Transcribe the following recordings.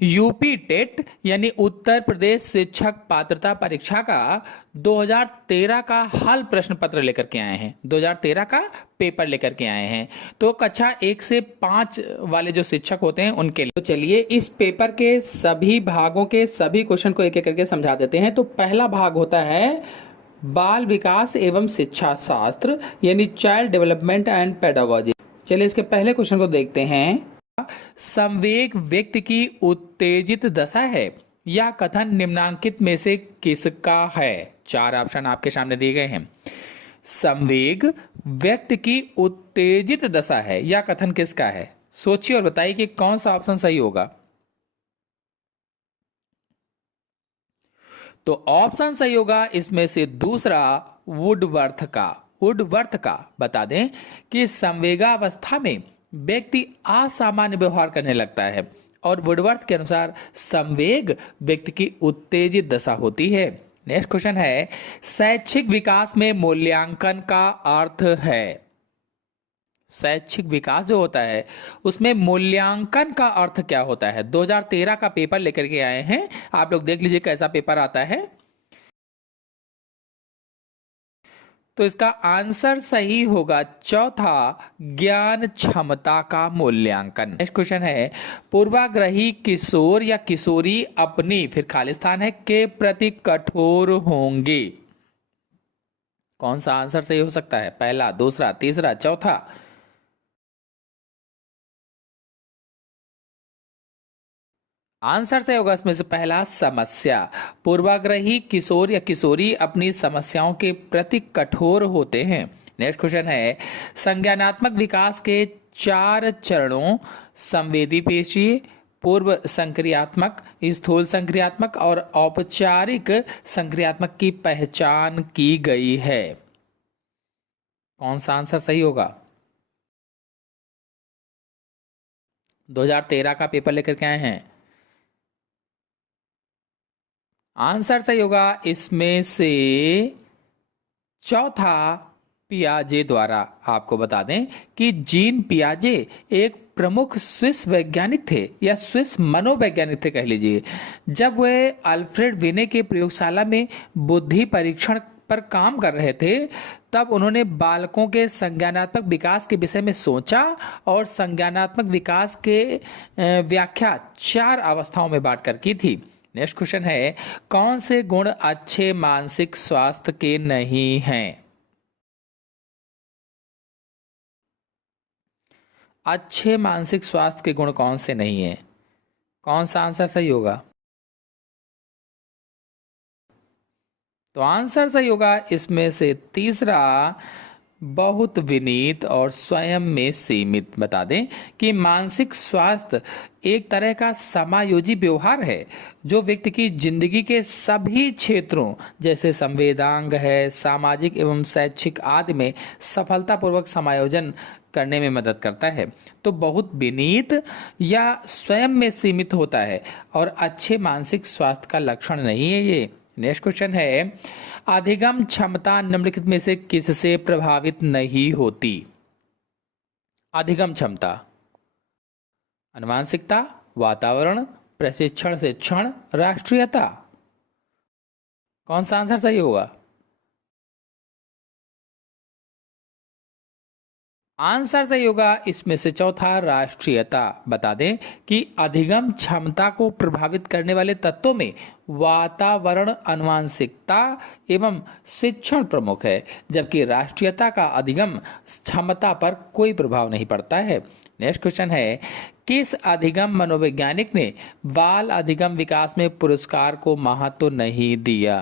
UP TET यानी उत्तर प्रदेश शिक्षक पात्रता परीक्षा का 2013 का हल प्रश्न पत्र लेकर के आए हैं। 2013 का पेपर लेकर के आए हैं। तो कक्षा 1 से 5 वाले जो शिक्षक होते हैं उनके लिए। तो चलिए इस पेपर के सभी भागों के सभी क्वेश्चन को एक एक करके समझा देते हैं। तो पहला भाग होता है बाल विकास एवं शिक्षा शास्त्र यानी चाइल्ड डेवलपमेंट एंड पेडागोजी। चलिए इसके पहले क्वेश्चन को देखते हैं। संवेग व्यक्ति की उत्तेजित दशा है। यह कथन निम्नांकित में से किसका है? 4 ऑप्शन आपके सामने दिए गए हैं। संवेग व्यक्ति की उत्तेजित दशा है, यह कथन किसका है? सोचिए और बताइए कि कौन सा ऑप्शन सही होगा। तो ऑप्शन सही होगा इसमें से दूसरा, वुडवर्थ का। वुडवर्थ का बता दें कि संवेगावस्था में व्यक्ति असामान्य व्यवहार करने लगता है और वुडवर्थ के अनुसार संवेग व्यक्ति की उत्तेजित दशा होती है। नेक्स्ट क्वेश्चन है, शैक्षिक विकास में मूल्यांकन का अर्थ है। शैक्षिक विकास जो होता है उसमें मूल्यांकन का अर्थ क्या होता है? 2013 का पेपर लेकर के आए हैं, आप लोग देख लीजिए कैसा पेपर आता है। तो इसका आंसर सही होगा चौथा, ज्ञान क्षमता का मूल्यांकन। नेक्स्ट क्वेश्चन है, पूर्वाग्रही किशोर या किशोरी अपनी, फिर खालिस्तान है, के प्रति कठोर होंगे। कौन सा आंसर सही हो सकता है? पहला, दूसरा, तीसरा, चौथा? आंसर से होगा इसमें से पहला, समस्या। पूर्वाग्रही किशोर या किशोरी अपनी समस्याओं के प्रति कठोर होते हैं। नेक्स्ट क्वेश्चन है, संज्ञानात्मक विकास के 4 चरणों संवेदी पेशीय, पूर्व संक्रियात्मक, स्थूल संक्रियात्मक और औपचारिक संक्रियात्मक की पहचान की गई है। कौन सा आंसर सही होगा? 2013 का पेपर लेकर के आए हैं। आंसर सही होगा इसमें से चौथा, पियाजे द्वारा। आपको बता दें कि जीन पियाजे एक प्रमुख स्विस वैज्ञानिक थे या स्विस मनोवैज्ञानिक थे कह लीजिए। जब वे अल्फ्रेड विने के प्रयोगशाला में बुद्धि परीक्षण पर काम कर रहे थे तब उन्होंने बालकों के संज्ञानात्मक विकास के विषय में सोचा और संज्ञानात्मक विकास के व्याख्या 4 अवस्थाओं में बांटकर की थी। नेक्स्ट क्वेश्चन है, कौन से गुण अच्छे मानसिक स्वास्थ्य के नहीं हैं? अच्छे मानसिक स्वास्थ्य के गुण कौन से नहीं है? कौन सा आंसर सही होगा? तो आंसर सही होगा इसमें से तीसरा, बहुत विनीत और स्वयं में सीमित। बता दें कि मानसिक स्वास्थ्य एक तरह का समायोजी व्यवहार है जो व्यक्ति की जिंदगी के सभी क्षेत्रों जैसे संवेदांग है, सामाजिक एवं शैक्षिक आदि में सफलतापूर्वक समायोजन करने में मदद करता है। तो बहुत विनीत या स्वयं में सीमित होता है और अच्छे मानसिक स्वास्थ्य का लक्षण नहीं है ये। नेक्स्ट क्वेश्चन है, अधिगम क्षमता निम्नलिखित में से किससे प्रभावित नहीं होती? अधिगम क्षमता, आनुवांशिकता, वातावरण, प्रशिक्षण से क्षण, राष्ट्रीयता? कौन सा आंसर सही होगा? आंसर सही होगा इसमें से चौथा, राष्ट्रीयता। बता दें कि अधिगम क्षमता को प्रभावित करने वाले तत्वों में वातावरण, आनुवंशिकता एवं शिक्षण प्रमुख है, जबकि राष्ट्रीयता का अधिगम क्षमता पर कोई प्रभाव नहीं पड़ता है। नेक्स्ट क्वेश्चन है, किस अधिगम मनोवैज्ञानिक ने बाल अधिगम विकास में पुरस्कार को महत्व नहीं दिया?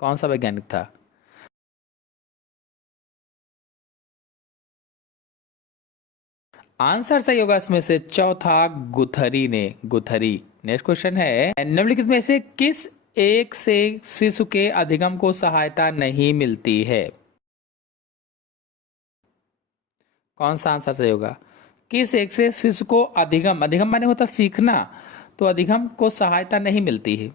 कौन सा वैज्ञानिक था? आंसर सही होगा इसमें से चौथा, गुथरी ने। गुथरी। नेक्स्ट क्वेश्चन है, निम्नलिखित में से किस एक से शिशु के अधिगम को सहायता नहीं मिलती है? कौन सा आंसर सही होगा? किस एक से शिशु को अधिगम, अधिगम माने होता सीखना, तो अधिगम को सहायता नहीं मिलती है?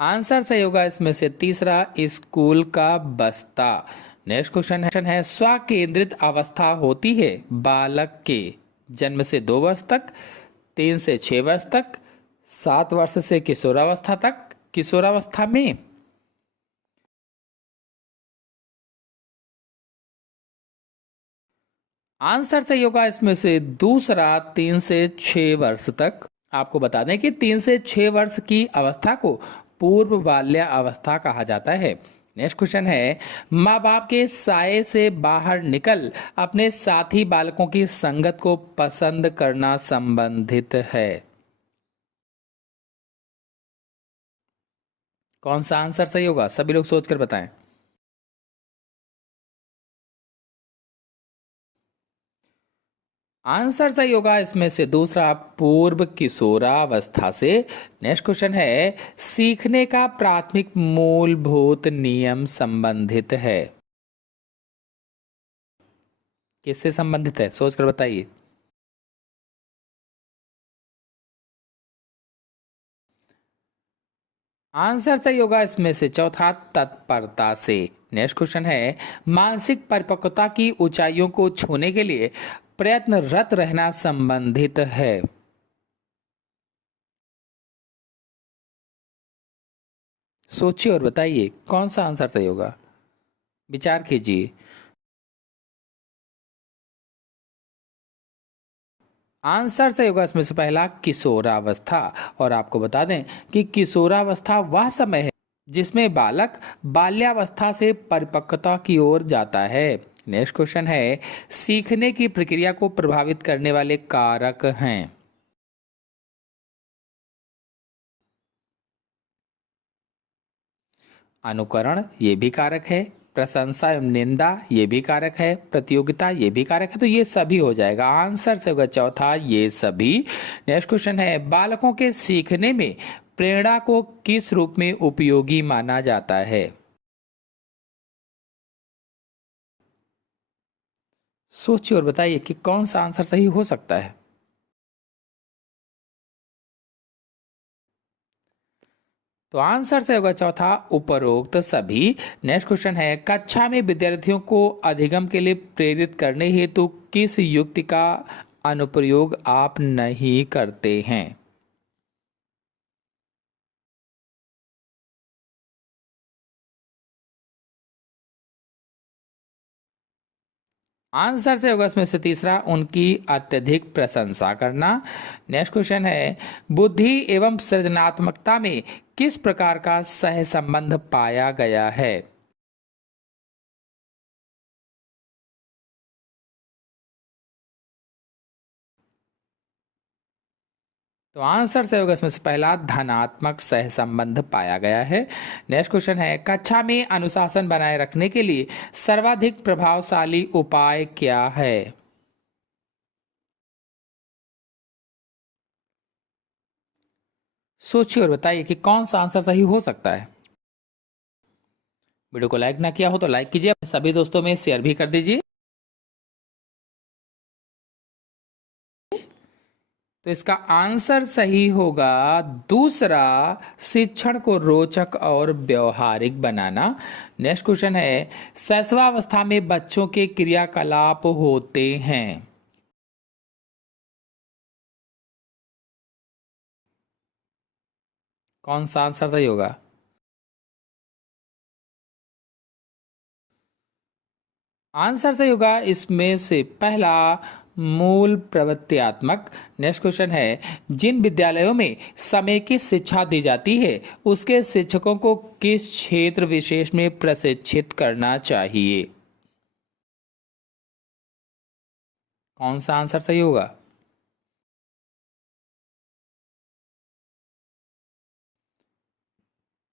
आंसर सही होगा इसमें से तीसरा, स्कूल का बस्ता। नेक्स्ट क्वेश्चन है स्वकेंद्रित अवस्था होती है बालक के जन्म से 2 वर्ष तक, 3 से 6 वर्ष तक, 7 वर्ष से किशोरावस्था तक, किशोरावस्था में। आंसर सही होगा इसमें से दूसरा, 3 से 6 वर्ष तक। आपको बता दें कि 3 से 6 वर्ष की अवस्था को पूर्व बाल्या अवस्था कहा जाता है। नेक्स्ट क्वेश्चन है माँ बाप के साये से बाहर निकल अपने साथी बालकों की संगत को पसंद करना संबंधित है। कौन सा आंसर सही होगा, सभी लोग सोचकर बताएं। आंसर सही होगा इसमें से दूसरा, पूर्व किशोरावस्था से। नेक्स्ट क्वेश्चन है सीखने का प्राथमिक मूलभूत नियम संबंधित है। किससे संबंधित है, सोचकर बताइए। आंसर सही होगा इसमें से चौथा, तत्परता से। नेक्स्ट क्वेश्चन है मानसिक परिपक्वता की ऊंचाइयों को छूने के लिए प्रयत्नरत रहना संबंधित है। सोचिए और बताइए कौन सा आंसर सही होगा, विचार कीजिए। आंसर सही होगा इसमें से पहला, किशोरावस्था। और आपको बता दें कि किशोरावस्था वह समय है जिसमें बालक बाल्यावस्था से परिपक्वता की ओर जाता है। नेक्स्ट क्वेश्चन है सीखने की प्रक्रिया को प्रभावित करने वाले कारक हैं। अनुकरण ये भी कारक है, प्रशंसा एवं निंदा ये भी कारक है, प्रतियोगिता ये भी कारक है, तो ये सभी हो जाएगा। आंसर से होगा चौथा, ये सभी। नेक्स्ट क्वेश्चन है बालकों के सीखने में प्रेरणा को किस रूप में उपयोगी माना जाता है। सोचिए और बताइए कि कौन सा आंसर सही हो सकता है। तो आंसर से होगा चौथा, उपरोक्त सभी। नेक्स्ट क्वेश्चन है कक्षा में विद्यार्थियों को अधिगम के लिए प्रेरित करने हेतु किस युक्ति का अनुप्रयोग आप नहीं करते हैं। आंसर से होगा इसमें से तीसरा, उनकी अत्यधिक प्रशंसा करना। नेक्स्ट क्वेश्चन है बुद्धि एवं सृजनात्मकता में किस प्रकार का सहसंबंध पाया गया है। तो आंसर से होगा इसमें से पहला, धनात्मक सहसंबंध पाया गया है। नेक्स्ट क्वेश्चन है कक्षा में अनुशासन बनाए रखने के लिए सर्वाधिक प्रभावशाली उपाय क्या है। सोचिए और बताइए कि कौन सा आंसर सही हो सकता है। वीडियो को लाइक ना किया हो तो लाइक कीजिए, सभी दोस्तों में शेयर भी कर दीजिए। तो इसका आंसर सही होगा दूसरा, शिक्षण को रोचक और व्यवहारिक बनाना। नेक्स्ट क्वेश्चन है शैशवावस्था में बच्चों के क्रियाकलाप होते हैं। कौन सा आंसर सही होगा। आंसर सही होगा इसमें से पहला, मूल प्रवृत्त्यात्मक। नेक्स्ट क्वेश्चन है जिन विद्यालयों में समेकित शिक्षा दी जाती है उसके शिक्षकों को किस क्षेत्र विशेष में प्रशिक्षित करना चाहिए। कौन सा आंसर सही होगा।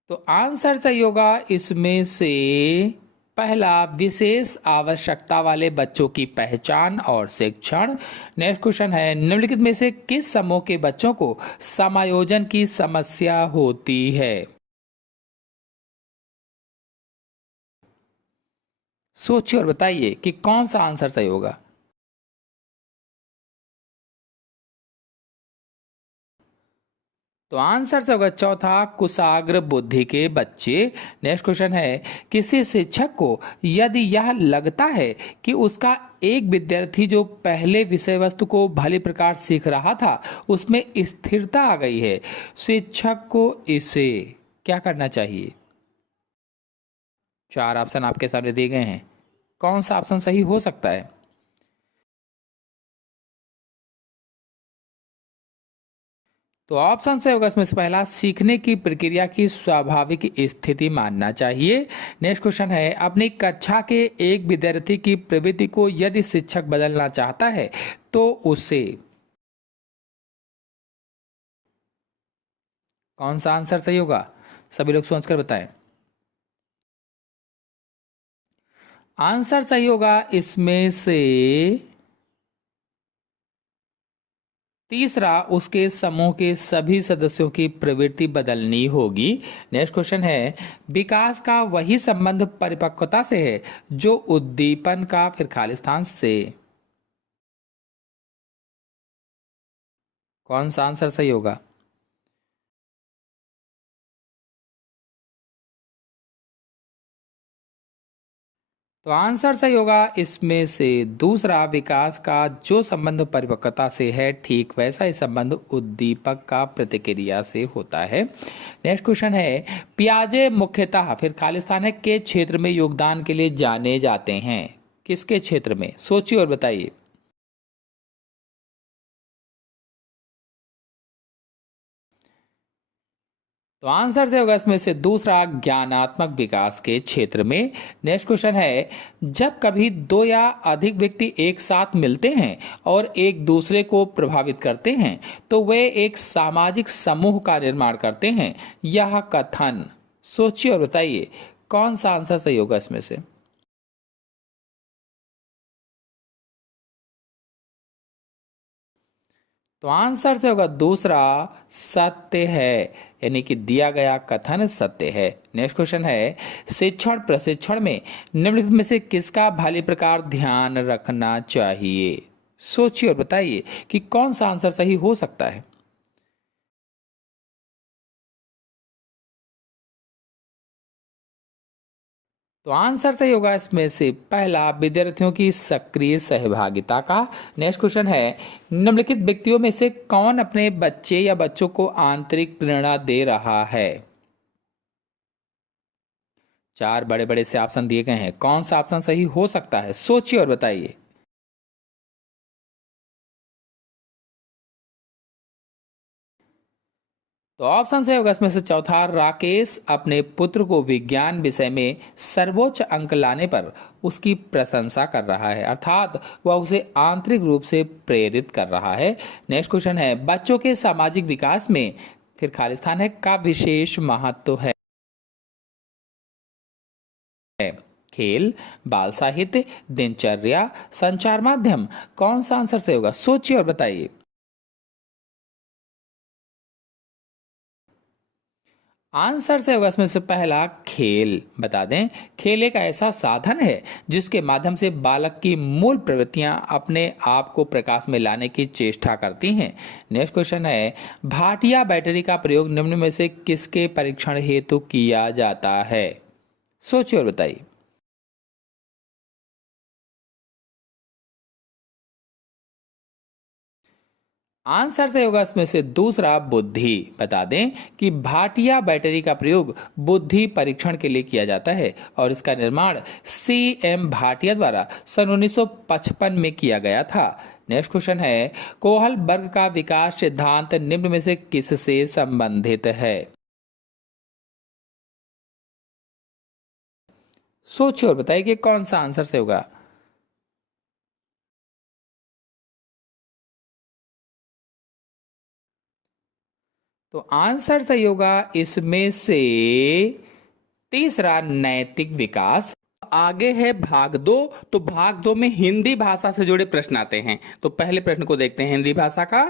तो आंसर सही होगा इसमें से पहला, विशेष आवश्यकता वाले बच्चों की पहचान और शिक्षण। नेक्स्ट क्वेश्चन है निम्नलिखित में से किस समूह के बच्चों को समायोजन की समस्या होती है। सोचिए और बताइए कि कौन सा आंसर सही होगा। तो आंसर से होगा चौथा, कुशाग्र बुद्धि के बच्चे। नेक्स्ट क्वेश्चन है, किसी शिक्षक को यदि यह लगता है कि उसका एक विद्यार्थी जो पहले विषय वस्तु को भली प्रकार सीख रहा था उसमें स्थिरता आ गई है, शिक्षक को इसे क्या करना चाहिए? चार ऑप्शन आपके सामने दिए गए हैं, कौन सा ऑप्शन सही हो सकता है? तो ऑप्शन से होगा इसमें से पहला, सीखने की प्रक्रिया की स्वाभाविक स्थिति मानना चाहिए। नेक्स्ट क्वेश्चन है, अपनी कक्षा के एक विद्यार्थी की प्रवृत्ति को यदि शिक्षक बदलना चाहता है तो उसे, कौन सा आंसर सही होगा? सभी लोग सोचकर बताएं। आंसर सही होगा इसमें से तीसरा, उसके समूह के सभी सदस्यों की प्रवृत्ति बदलनी होगी। नेक्स्ट क्वेश्चन है, विकास का वही संबंध परिपक्वता से है जो उद्दीपन का, फिर खालिस्तान से, कौन सा आंसर सही होगा? तो आंसर सही होगा इसमें से दूसरा, विकास का जो संबंध परिपक्वता से है ठीक वैसा ही संबंध उद्दीपक का प्रतिक्रिया से होता है। नेक्स्ट क्वेश्चन है, पियाजे मुख्यतः, फिर खालिस्तान है, के क्षेत्र में योगदान के लिए जाने जाते हैं? किसके क्षेत्र में? सोचिए और बताइए। तो आंसर से होगा इसमें से दूसरा, ज्ञानात्मक विकास के क्षेत्र में। नेक्स्ट क्वेश्चन है, जब कभी दो या अधिक व्यक्ति एक साथ मिलते हैं और एक दूसरे को प्रभावित करते हैं तो वे एक सामाजिक समूह का निर्माण करते हैं, यह कथन, सोचिए और बताइए कौन सा आंसर सही होगा इसमें से? तो आंसर से होगा दूसरा, सत्य है, यानी कि दिया गया कथन सत्य है। नेक्स्ट क्वेश्चन है, शिक्षण प्रशिक्षण में निम्नलिखित में से किसका भली प्रकार ध्यान रखना चाहिए? सोचिए और बताइए कि कौन सा आंसर सही हो सकता है। तो आंसर सही होगा इसमें से पहला, विद्यार्थियों की सक्रिय सहभागिता का। नेक्स्ट क्वेश्चन है, निम्नलिखित व्यक्तियों में से कौन अपने बच्चे या बच्चों को आंतरिक प्रेरणा दे रहा है? चार बड़े बड़े से ऑप्शन दिए गए हैं, कौन सा ऑप्शन सही हो सकता है? सोचिए और बताइए। तो ऑप्शन से होगा इसमें से चौथा, राकेश अपने पुत्र को विज्ञान विषय में सर्वोच्च अंक लाने पर उसकी प्रशंसा कर रहा है, अर्थात वह उसे आंतरिक रूप से प्रेरित कर रहा है। नेक्स्ट क्वेश्चन है, बच्चों के सामाजिक विकास में, फिर खालिस्तान है, का विशेष महत्व है? खेल, बाल साहित्य, दिनचर्या, संचार माध्यम, कौन सा आंसर सही होगा? सोचिए और बताइए। आंसर से होगा इसमें से पहला, खेल। बता दें, खेल एक ऐसा साधन है जिसके माध्यम से बालक की मूल प्रवृत्तियां अपने आप को प्रकाश में लाने की चेष्टा करती हैं। नेक्स्ट क्वेश्चन है, भाटिया बैटरी का प्रयोग निम्न में से किसके परीक्षण हेतु किया जाता है? सोचिए और बताइए। आंसर से होगा इसमें से दूसरा, बुद्धि। बता दें कि भाटिया बैटरी का प्रयोग बुद्धि परीक्षण के लिए किया जाता है और इसका निर्माण C.M. भाटिया द्वारा सन 1955 में किया गया था। नेक्स्ट क्वेश्चन है, कोहल वर्ग का विकास सिद्धांत निम्न में से किससे संबंधित है? सोचिए और बताइए कि कौन सा आंसर से होगा। तो आंसर सही होगा इसमें से तीसरा, नैतिक विकास। आगे है भाग दो। तो भाग दो में हिंदी भाषा से जुड़े प्रश्न आते हैं। तो पहले प्रश्न को देखते हैं हिंदी भाषा का।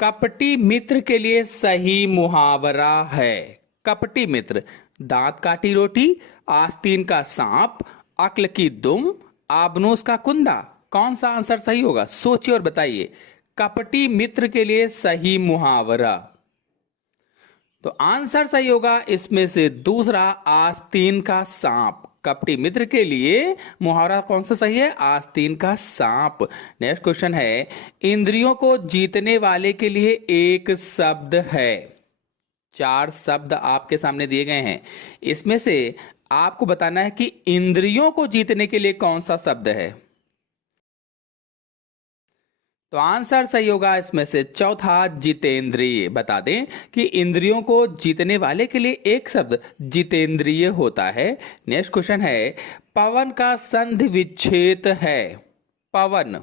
कपटी मित्र के लिए सही मुहावरा है। कपटी मित्र, दांत काटी रोटी, आस्तीन का सांप, अक्ल की दुम, आबनोस का कुंदा, कौन सा आंसर सही होगा? सोचिए और बताइए। कपटी मित्र के लिए सही मुहावरा। तो आंसर सही होगा इसमें से दूसरा, आस्तीन का सांप। कपटी मित्र के लिए मुहावरा कौन सा सही है? आस्तीन का सांप। नेक्स्ट क्वेश्चन है, इंद्रियों को जीतने वाले के लिए एक शब्द है। 4 शब्द आपके सामने दिए गए हैं, इसमें से आपको बताना है कि इंद्रियों को जीतने के लिए कौन सा शब्द है। तो आंसर सही होगा इसमें से चौथा, जितेंद्रिय। बता दें कि इंद्रियों को जीतने वाले के लिए एक शब्द जितेंद्रिय होता है। नेक्स्ट क्वेश्चन है, पवन का संधि विच्छेद है। पवन,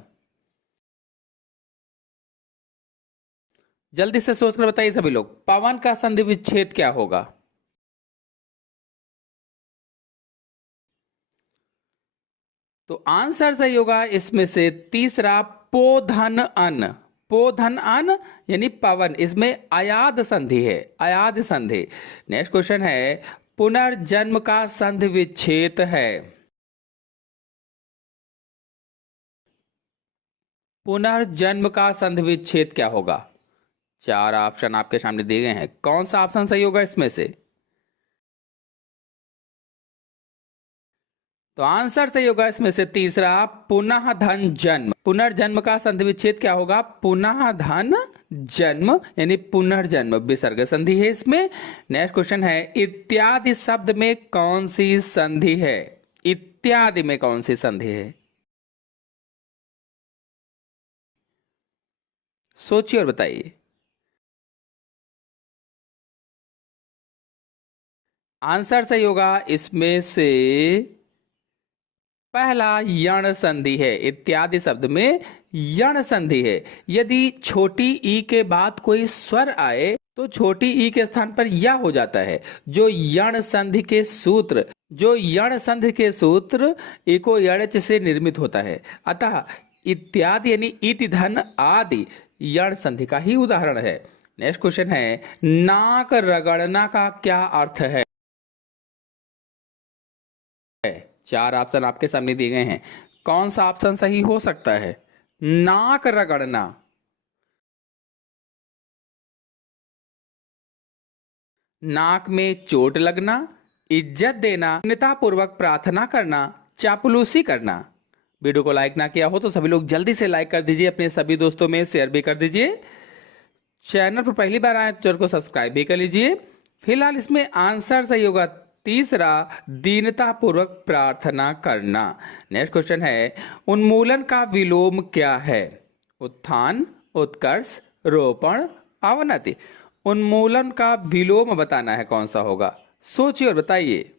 जल्दी से सोचकर बताइए सभी लोग, पवन का संधि विच्छेद क्या होगा? तो आंसर सही होगा इसमें से तीसरा, पोधन अन। पोधन अन यानी पवन, इसमें अयाद संधि है, अयाद संधि। नेक्स्ट क्वेश्चन है, पुनर्जन्म का संधि विच्छेद है। पुनर्जन्म का संधि विच्छेद क्या होगा? 4 ऑप्शन आपके सामने दिए गए हैं, कौन सा ऑप्शन सही होगा इसमें से? तो आंसर सही होगा इसमें से तीसरा, पुनः धन जन्म। पुनर्जन्म का संधि विच्छेद क्या होगा? पुनः धन जन्म यानी पुनर्जन्म, विसर्ग संधि है इसमें। नेक्स्ट क्वेश्चन है, इत्यादि शब्द में कौन सी संधि है? इत्यादि में कौन सी संधि है? सोचिए और बताइए। आंसर सही होगा इसमें से पहला, यण संधि है। इत्यादि शब्द में यण संधि है। यदि छोटी ई के बाद कोई स्वर आए तो छोटी ई के स्थान पर या हो जाता है। जो यण संधि के सूत्र, जो यण संधि के सूत्र इको यणच से निर्मित होता है। अतः इत्यादि यानी इति धन आदि यण संधि का ही उदाहरण है। नेक्स्ट क्वेश्चन है, नाक रगड़ना का क्या अर्थ है? 4 ऑप्शन आपके सामने दिए गए हैं, कौन सा ऑप्शन सही हो सकता है? नाक रगड़ना, नाक में चोट लगना, इज्जत देना, पूर्वक प्रार्थना करना, चापलूसी करना। वीडियो को लाइक ना किया हो तो सभी लोग जल्दी से लाइक कर दीजिए, अपने सभी दोस्तों में शेयर भी कर दीजिए। चैनल पर पहली बार आए तो चैनल को सब्सक्राइब भी कर लीजिए। फिलहाल इसमें आंसर सही होगा तीसरा, दीनता पूर्वक प्रार्थना करना। नेक्स्ट क्वेश्चन है, उन्मूलन का विलोम क्या है? उत्थान, उत्कर्ष, रोपण, अवनति। उन्मूलन का विलोम बताना है, कौन सा होगा? सोचिए और बताइए।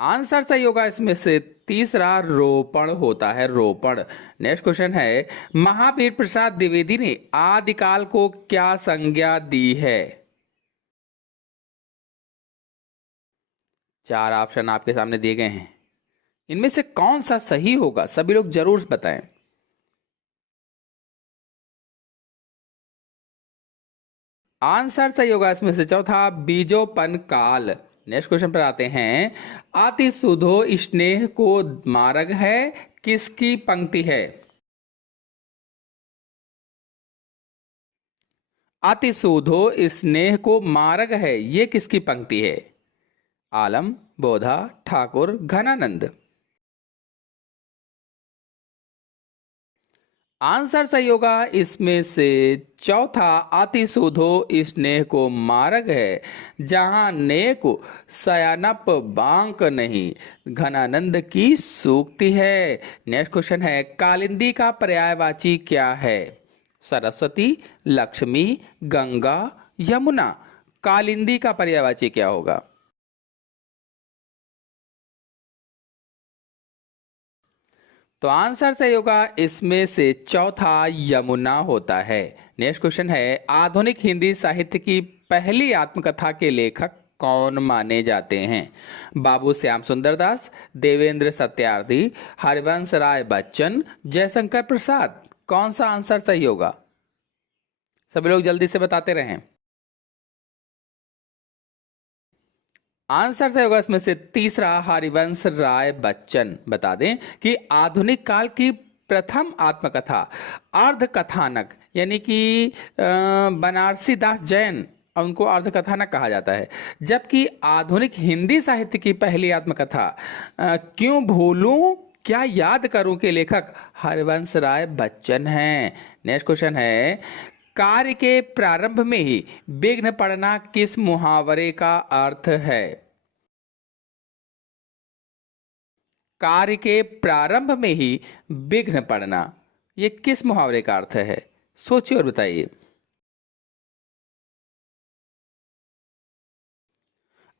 आंसर सही होगा इसमें से तीसरा, रोपण होता है, रोपण। नेक्स्ट क्वेश्चन है, महावीर प्रसाद द्विवेदी ने आदिकाल को क्या संज्ञा दी है? 4 ऑप्शन आपके सामने दिए गए हैं, इनमें से कौन सा सही होगा? सभी लोग जरूर बताएं। आंसर सही होगा इसमें से चौथा, बीजोपन काल। नेक्स्ट क्वेश्चन पर आते हैं, अति सुधो स्नेह को मार्ग है, किसकी पंक्ति है? अति सुधो स्नेह को मार्ग है, ये किसकी पंक्ति है? आलम, बोधा, ठाकुर, घनानंद। आंसर सही होगा इसमें से चौथा, अति सुधो स्नेह को मार्ग है, जहां नेक सयानप बांक नहीं, घनानंद की सूक्ति है। नेक्स्ट क्वेश्चन है, कालिंदी का पर्यायवाची क्या है? सरस्वती, लक्ष्मी, गंगा, यमुना। कालिंदी का पर्यायवाची क्या होगा? तो आंसर सही होगा इसमें से चौथा, यमुना होता है। नेक्स्ट क्वेश्चन है, आधुनिक हिंदी साहित्य की पहली आत्मकथा के लेखक कौन माने जाते हैं? बाबू श्याम सुंदर दास, देवेंद्र सत्यार्थी, हरिवंश राय बच्चन, जयशंकर प्रसाद। कौन सा आंसर सही होगा? सभी लोग जल्दी से बताते रहें। आंसर सही होगा इसमें से तीसरा, हरिवंश राय बच्चन। बता दें कि आधुनिक काल की प्रथम आत्मकथा अर्ध कथानक यानी कि बनारसी दास जैन, उनको अर्ध कथानक कहा जाता है। जबकि आधुनिक हिंदी साहित्य की पहली आत्मकथा क्यों भूलूं क्या याद करूं के लेखक हरिवंश राय बच्चन हैं। नेक्स्ट क्वेश्चन है, कार्य के प्रारंभ में ही विघ्न पड़ना किस मुहावरे का अर्थ है? कार्य के प्रारंभ में ही विघ्न पड़ना, ये किस मुहावरे का अर्थ है? सोचिए और बताइए।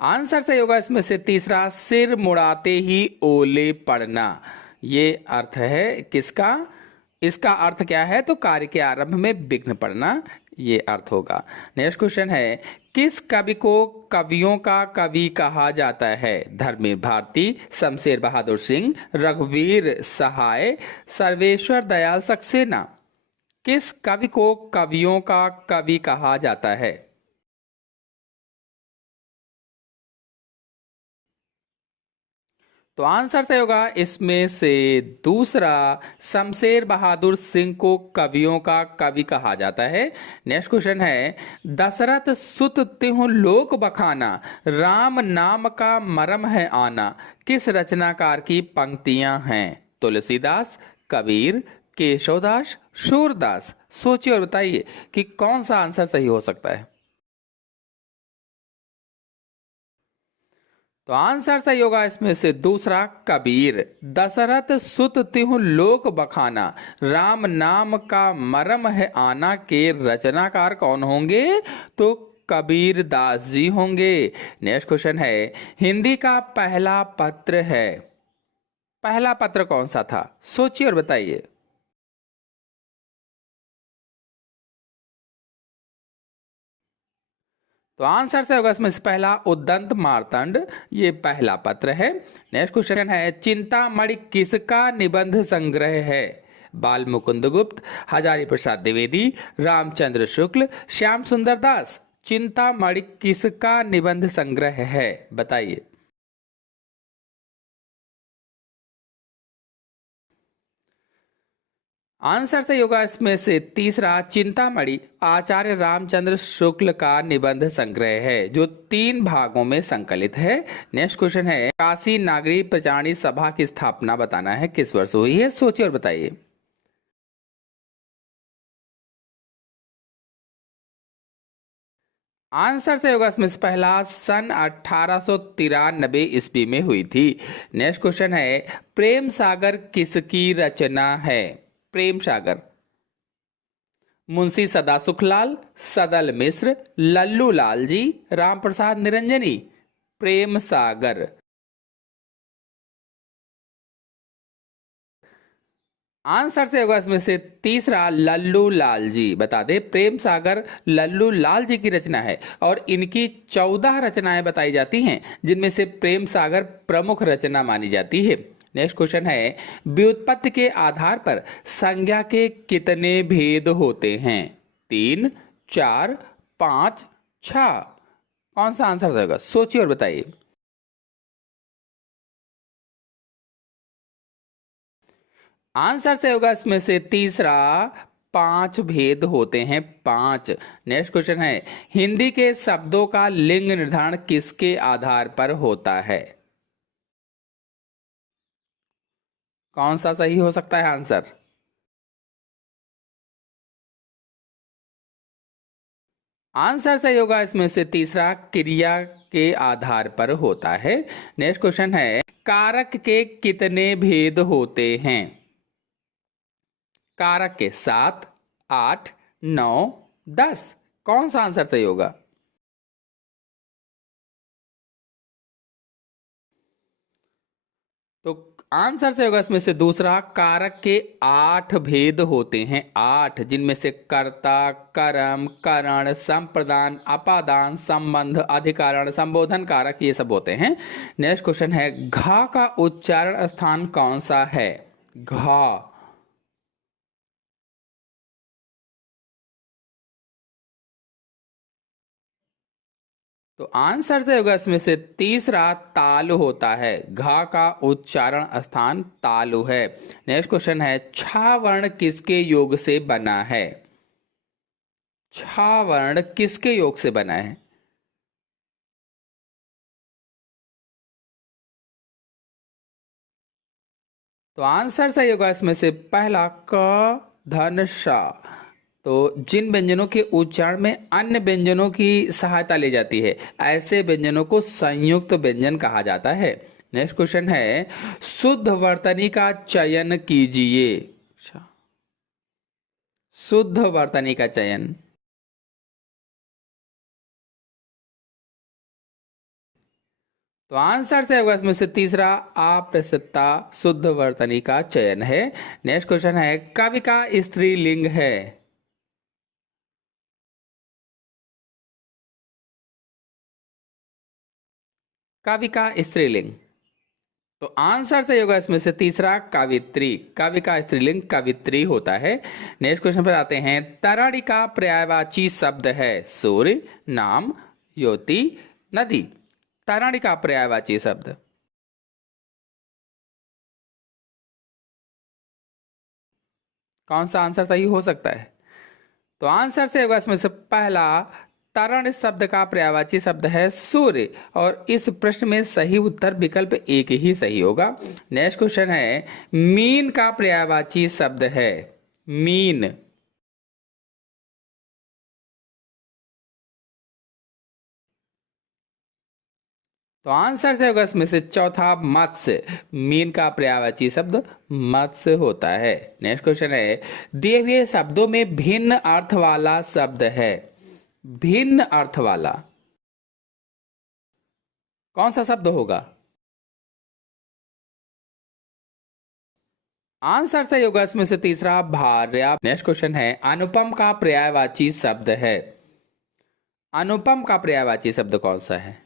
आंसर सही होगा इसमें से तीसरा, सिर मुड़ाते ही ओले पड़ना। ये अर्थ है किसका? इसका अर्थ क्या है? तो कार्य के आरंभ में विघ्न पड़ना, ये अर्थ होगा। नेक्स्ट क्वेश्चन है, किस कवि को कवियों का कवि कहा जाता है? धर्मवीर भारती, शमशेर बहादुर सिंह, रघुवीर सहाय, सर्वेश्वर दयाल सक्सेना। किस कवि को कवियों का कवि कहा जाता है? तो आंसर सही होगा इसमें से दूसरा, शमशेर बहादुर सिंह को कवियों का कवि कहा जाता है। नेक्स्ट क्वेश्चन है, दशरथ सुत तिहुँ लोक बखाना, राम नाम का मरम है आना। किस रचनाकार की पंक्तियां हैं? तुलसीदास, कबीर, केशवदास, सूरदास। सोचिए और बताइए कि कौन सा आंसर सही हो सकता है। तो आंसर सही होगा इसमें से दूसरा, कबीर। दशरथ सुत तिहुँ लोक बखाना, राम नाम का मरम है आना के रचनाकार कौन होंगे? तो कबीर दास जी होंगे। नेक्स्ट क्वेश्चन है, हिंदी का पहला पत्र है, पहला पत्र कौन सा था? सोचिए और बताइए। तो आंसर से होगा इसमें से पहला, उद्दंत मार्तंड, ये पहला पत्र है। नेक्स्ट क्वेश्चन है, चिंतामणि किसका निबंध संग्रह है? बाल मुकुंद गुप्त, हजारी प्रसाद द्विवेदी, रामचंद्र शुक्ल, श्याम सुंदर दास। चिंतामणि किसका निबंध संग्रह है? बताइए। आंसर सही होगा इसमें से तीसरा, चिंतामणि आचार्य रामचंद्र शुक्ल का निबंध संग्रह है, जो 3 भागों में संकलित है। नेक्स्ट क्वेश्चन है, काशी नागरी प्रचारणी सभा की स्थापना बताना है, किस वर्ष हुई है? सोचिए और बताइए। आंसर से होगा इसमें से पहला, सन 1893 ईस्वी में हुई थी। नेक्स्ट क्वेश्चन है, प्रेम सागर किसकी रचना है? प्रेम सागर, मुंशी सदा सुखलाल, सदल मिश्र, लल्लू लाल जी, राम प्रसाद निरंजनी। प्रेम सागर। आंसर से होगा इसमें से तीसरा, लल्लू लाल जी। बता दे, प्रेम सागर लल्लू लाल जी की रचना है और इनकी 14 रचनाएं बताई जाती हैं, जिनमें से प्रेम सागर प्रमुख रचना मानी जाती है। नेक्स्ट क्वेश्चन है, व्युत्पत्ति के आधार पर संज्ञा के कितने भेद होते हैं? 3, 4, 5, 6। कौन सा आंसर होगा? सोचिए और बताइए। आंसर से होगा इसमें से तीसरा, 5 भेद होते हैं, 5। नेक्स्ट क्वेश्चन है, हिंदी के शब्दों का लिंग निर्धारण किसके आधार पर होता है? कौन सा सही हो सकता है आंसर? आंसर सही होगा इसमें से तीसरा, क्रिया के आधार पर होता है। नेक्स्ट क्वेश्चन है, कारक के कितने भेद होते हैं? कारक के 7, 8, 9, 10। कौन सा आंसर सही होगा? तो आंसर से होगा इसमें से दूसरा, कारक के 8 भेद होते हैं, 8, जिनमें से कर्ता, कर्म, करण, संप्रदान, अपादान, संबंध, अधिकारण, संबोधन कारक, ये सब होते हैं। नेक्स्ट क्वेश्चन है, घा का उच्चारण स्थान कौन सा है? घा। तो आंसर से होगा इसमें से तीसरा तालु होता है। घा का उच्चारण स्थान तालु है। नेक्स्ट क्वेश्चन है, छा वर्ण किसके योग से बना है? छा वर्ण किसके योग से बना है? तो आंसर सही होगा इसमें से पहला क धन श। तो जिन व्यंजनों के उच्चारण में अन्य व्यंजनों की सहायता ली जाती है, ऐसे व्यंजनों को संयुक्त व्यंजन कहा जाता है। नेक्स्ट क्वेश्चन है, शुद्ध वर्तनी का चयन कीजिए। अच्छा, शुद्ध वर्तनी का चयन। तो आंसर से होगा इसमें से तीसरा अप्रसिद्धता शुद्ध वर्तनी का चयन है। नेक्स्ट क्वेश्चन है, कवि का स्त्रीलिंग है? कवि का स्त्रीलिंग। तो आंसर सही होगा इसमें से तीसरा कवित्री। कवि का स्त्रीलिंग कवित्री होता है। नेक्स्ट क्वेश्चन पर आते हैं, तराड़ी का पर्यायवाची शब्द है? सूर्य, नाम, ज्योति, नदी। तराड़ी का पर्यायवाची शब्द। कौन सा आंसर सही हो सकता है? तो आंसर से होगा इसमें से पहला तरण शब्द का पर्यायवाची शब्द है सूर्य, और इस प्रश्न में सही उत्तर विकल्प एक ही सही होगा। नेक्स्ट क्वेश्चन है, मीन का पर्यायवाची शब्द है? मीन। तो आंसर से होगा इसमें से चौथा मत्स्य। मीन का पर्यायवाची शब्द मत्स्य होता है। नेक्स्ट क्वेश्चन है, दिए हुए शब्दों में भिन्न अर्थ वाला शब्द है? भिन्न अर्थ वाला कौन सा शब्द होगा? आंसर सही होगा इसमें से तीसरा भार्या। नेक्स्ट क्वेश्चन है, अनुपम का पर्यायवाची शब्द है? अनुपम का पर्यायवाची शब्द कौन सा है?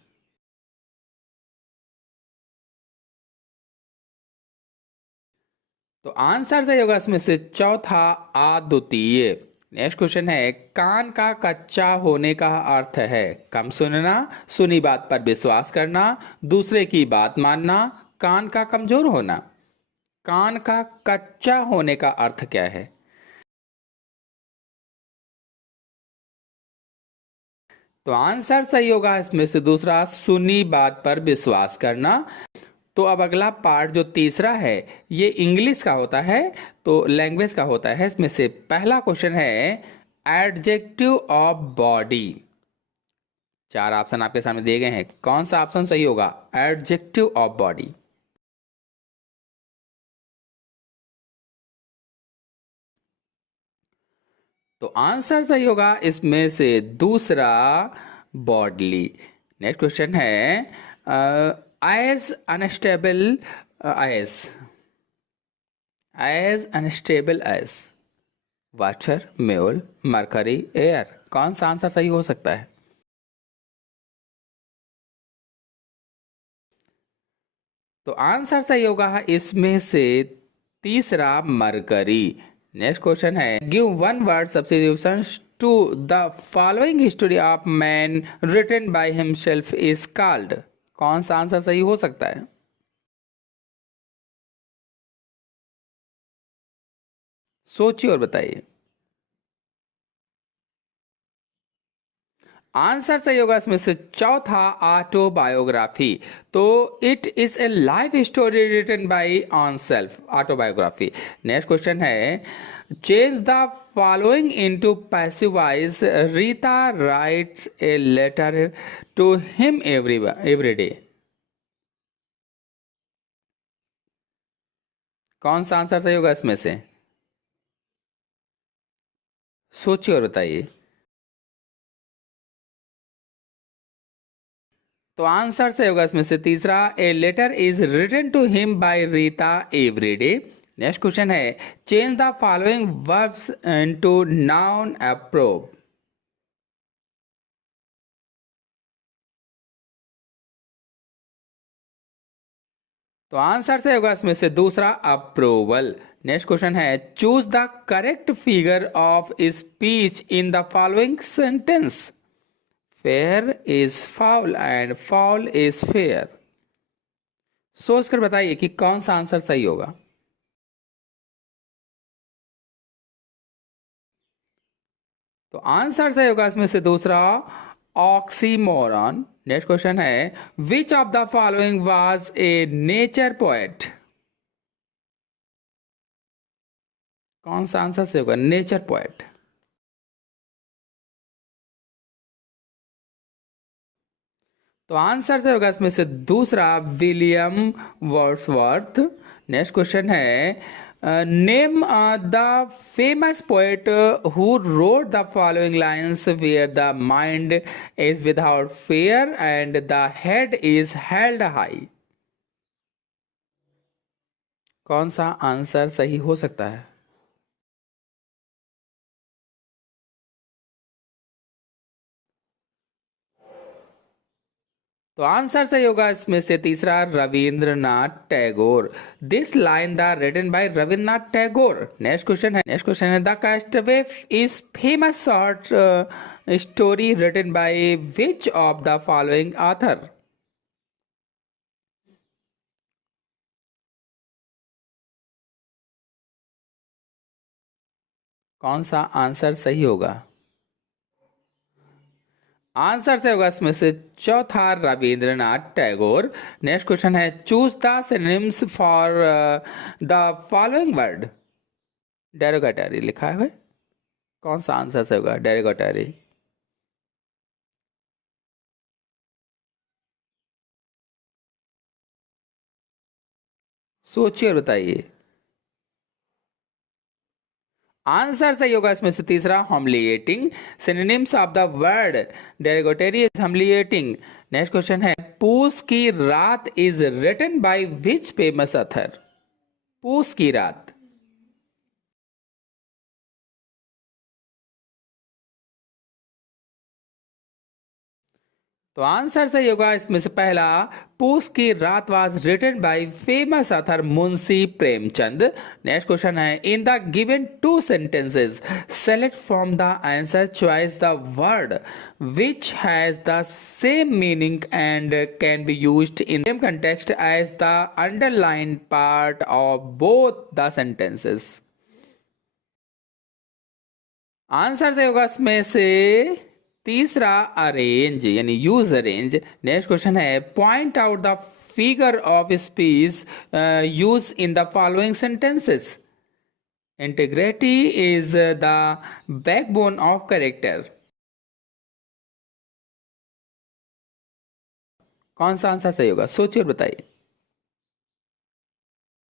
तो आंसर सही होगा इसमें से चौथा अद्वितीय। नेक्स्ट क्वेश्चन है, कान का कच्चा होने का अर्थ है? कम सुनना, सुनी बात पर विश्वास करना, दूसरे की बात मानना, कान का कमजोर होना। कान का कच्चा होने का अर्थ क्या है? तो आंसर सही होगा इसमें से दूसरा सुनी बात पर विश्वास करना। तो अब अगला पार्ट जो तीसरा है, ये इंग्लिश का होता है, तो लैंग्वेज का होता है। इसमें से पहला क्वेश्चन है, एडजेक्टिव ऑफ बॉडी। चार ऑप्शन आपके सामने दिए गए हैं, कौन सा ऑप्शन सही होगा? Adjective of body. तो आंसर सही होगा इसमें से दूसरा बॉडली। नेक्स्ट क्वेश्चन है, as unstable as water, mule, mercury, air. कौन सा आंसर सही हो सकता है? तो आंसर सही होगा इसमें से तीसरा मरकरी। नेक्स्ट क्वेश्चन है, give one word substitution to the following story of man written by himself is called. कौन सा आंसर सही हो सकता है? सोचिए और बताइए। आंसर सही होगा इसमें से चौथा ऑटोबायोग्राफी। तो it is a life story written by on self, autobiography. Next question है, change the following into passive voice, Rita writes a letter to him every day. कौन सा आंसर सही होगा इसमें से? सोचिए और बताइए। तो आंसर से होगा इसमें से तीसरा, a letter is written to him by Rita every day. Next question है, change the following verbs into noun approve. तो आंसर से होगा इसमें से दूसरा अप्रूवल। नेक्स्ट क्वेश्चन है, choose the correct figure of speech in the following sentence. Fair is foul and foul is fair. सोचकर बताइए कि कौन सा आंसर सही होगा। तो आंसर सही होगा इसमें से दूसरा, ऑक्सीमोरन। नेक्स्ट क्वेश्चन है, विच of the following was a nature poet. कौन सा आंसर सही होगा, नेचर पोएट। तो आंसर सही होगा इसमें से दूसरा, विलियम वर्ड्सवर्थ। नेक्स्ट क्वेश्चन है, name the famous poet who wrote the following lines where the mind is without fear and the head is held high. कौन सा आंसर सही हो सकता है। तो आंसर सही होगा इसमें से तीसरा, Rabindranath Tagore. This line the written by Rabindranath Tagore. Next question है the castaway is famous short story written by which of the following author. कौन सा आंसर सही होगा। आंसर से होगा इसमें से चौथा, रविंद्रनाथ टैगोर। नेक्स्ट क्वेश्चन है, choose the synonyms for the following word. Derogatory लिखा है भाई, कौन सा आंसर से होगा, डेरोगेटरी। सोचिए और बताइए। आंसर सही होगा इसमें से तीसरा, humiliating. Synonyms of the word derogatory is humiliating. Next question है, Poos ki Raat is written by which famous author. Poos ki रात। तो आंसर सही होगा इसमें से पहला, Poos ki Raat was written by famous author Munshi Premchand. Next question है, in the given two sentences select from the answer choice the word which has the same meaning and can be used in same context as the underline part of both the sentences. Answer सही होगा इसमें से तीसरा, arrange यानी use arrange. Next question है, point out the figure of speech use in the following sentences. Integrity is the backbone of character. कौन सा answer सही होगा, सोचिए और बताइए।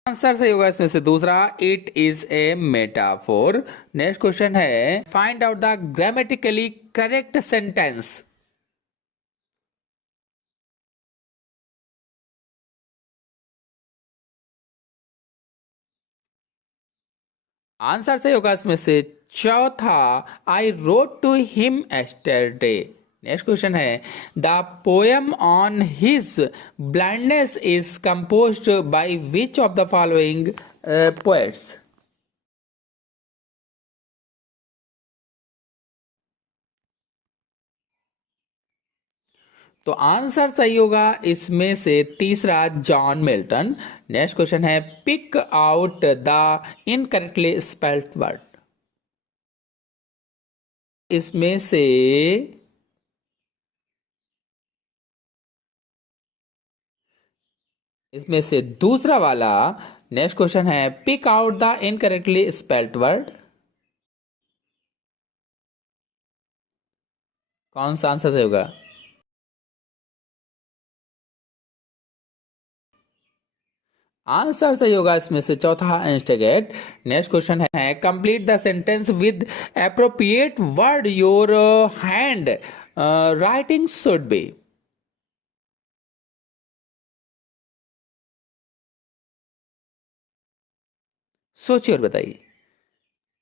आंसर सही होगा इसमें से दूसरा, it is a metaphor. Next question है, find out the grammatically correct sentence. Answer सही होगा इसमें से चौथा, I wrote to him yesterday. Next question है, the poem on his blindness is composed by which of the following poets. तो answer सही होगा इसमें से तीसरा, जॉन मिल्टन। नेक्स्ट क्वेश्चन है, pick out the incorrectly spelled word. इसमें से दूसरा वाला। नेक्स्ट क्वेश्चन है, pick out the incorrectly spelled word. कौन सा आंसर सही होगा। आंसर सही होगा इसमें से चौथा, इंस्टिगेट। नेक्स्ट क्वेश्चन है, complete the sentence with appropriate word your hand writing should be. सोचिए और बताइए।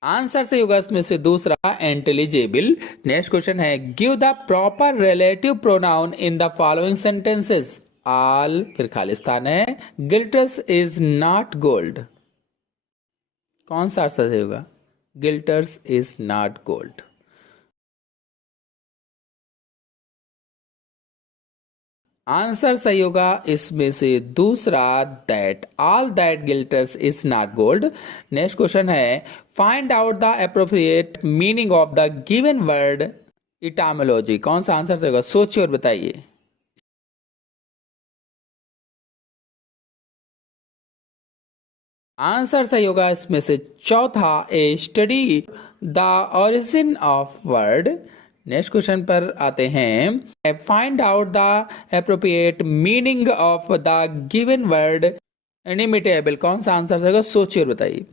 आंसर सही होगा इसमें से दूसरा, इंटेलिजिबल। नेक्स्ट क्वेश्चन है, give the proper relative pronoun in the following sentences. All, फिर खालिस्तान है, गिल्टर्स इज नॉट गोल्ड। कौन सा आंसर सही होगा, glitters is not gold. Answer सही होगा इसमें से दूसरा, that all that glitters is not gold. Next question है, find out the appropriate meaning of the given word etymology. कौन सा आंसर सही होगा, सोचिए और बताइए। आंसर सही होगा इसमें से चौथा, a study the origin of word. Next question पर आते हैं, find out the appropriate meaning of the given word inimitable. कौन सा आंसर सही होगा, सोचिए और बताइए।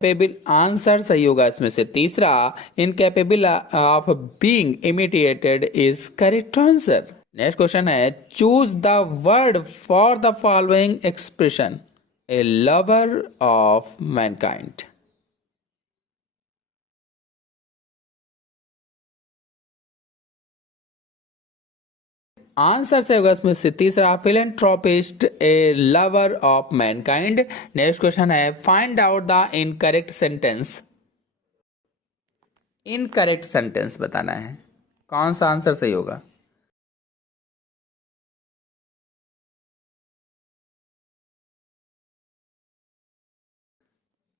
कैपेबल आंसर सही होगा इसमें से तीसरा, incapable of being imitated is correct answer. Next question है, choose the word for the following expression, a lover of mankind. Answer से होगा इसमें से तीसरा, philanthropist a lover of mankind. Next question है, find out the incorrect sentence. Incorrect sentence बताना है, कौन सा आंसर सही होगा।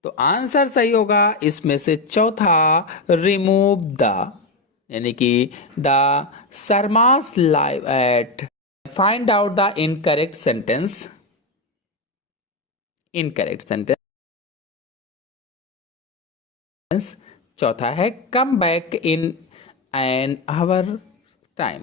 तो आंसर सही होगा इसमें से चौथा, रिमूव द, यानी कि the Sharmas live at. Find out the incorrect sentence. Incorrect sentence चौथा है, come back in an hour time.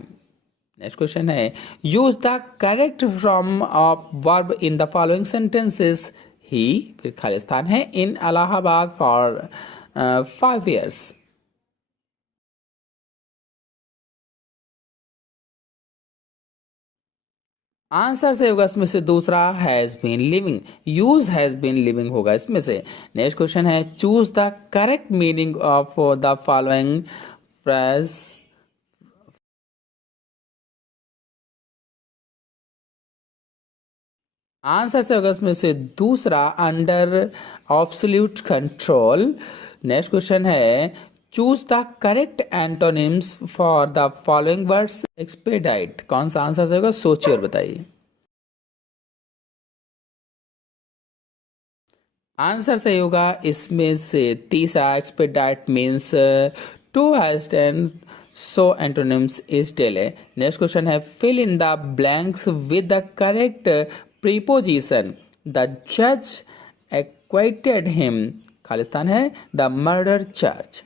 Next question है, use the correct form of verb in the following sentences. He, फिर खाली स्थान है, in Allahabad for 5 years। Answer से होगा इसमें से दूसरा, has been living. Use has been living होगा इसमें से। नेक्स्ट क्वेश्चन है, choose the correct meaning of the following phrase. Answer से होगा इसमें से दूसरा, under absolute control. Next question है, choose the correct antonyms for the following words expedite. कौन सा आंसर से होगा, सोचिए और बताइए। आंसर सही होगा इसमें से तीसरा, expedite means to haste and so antonyms is delay. Next question है, fill in the blanks with the correct preposition. The जज एक्वाइटेड हिम, खालिस्तान है, द मर्डर चार्ज।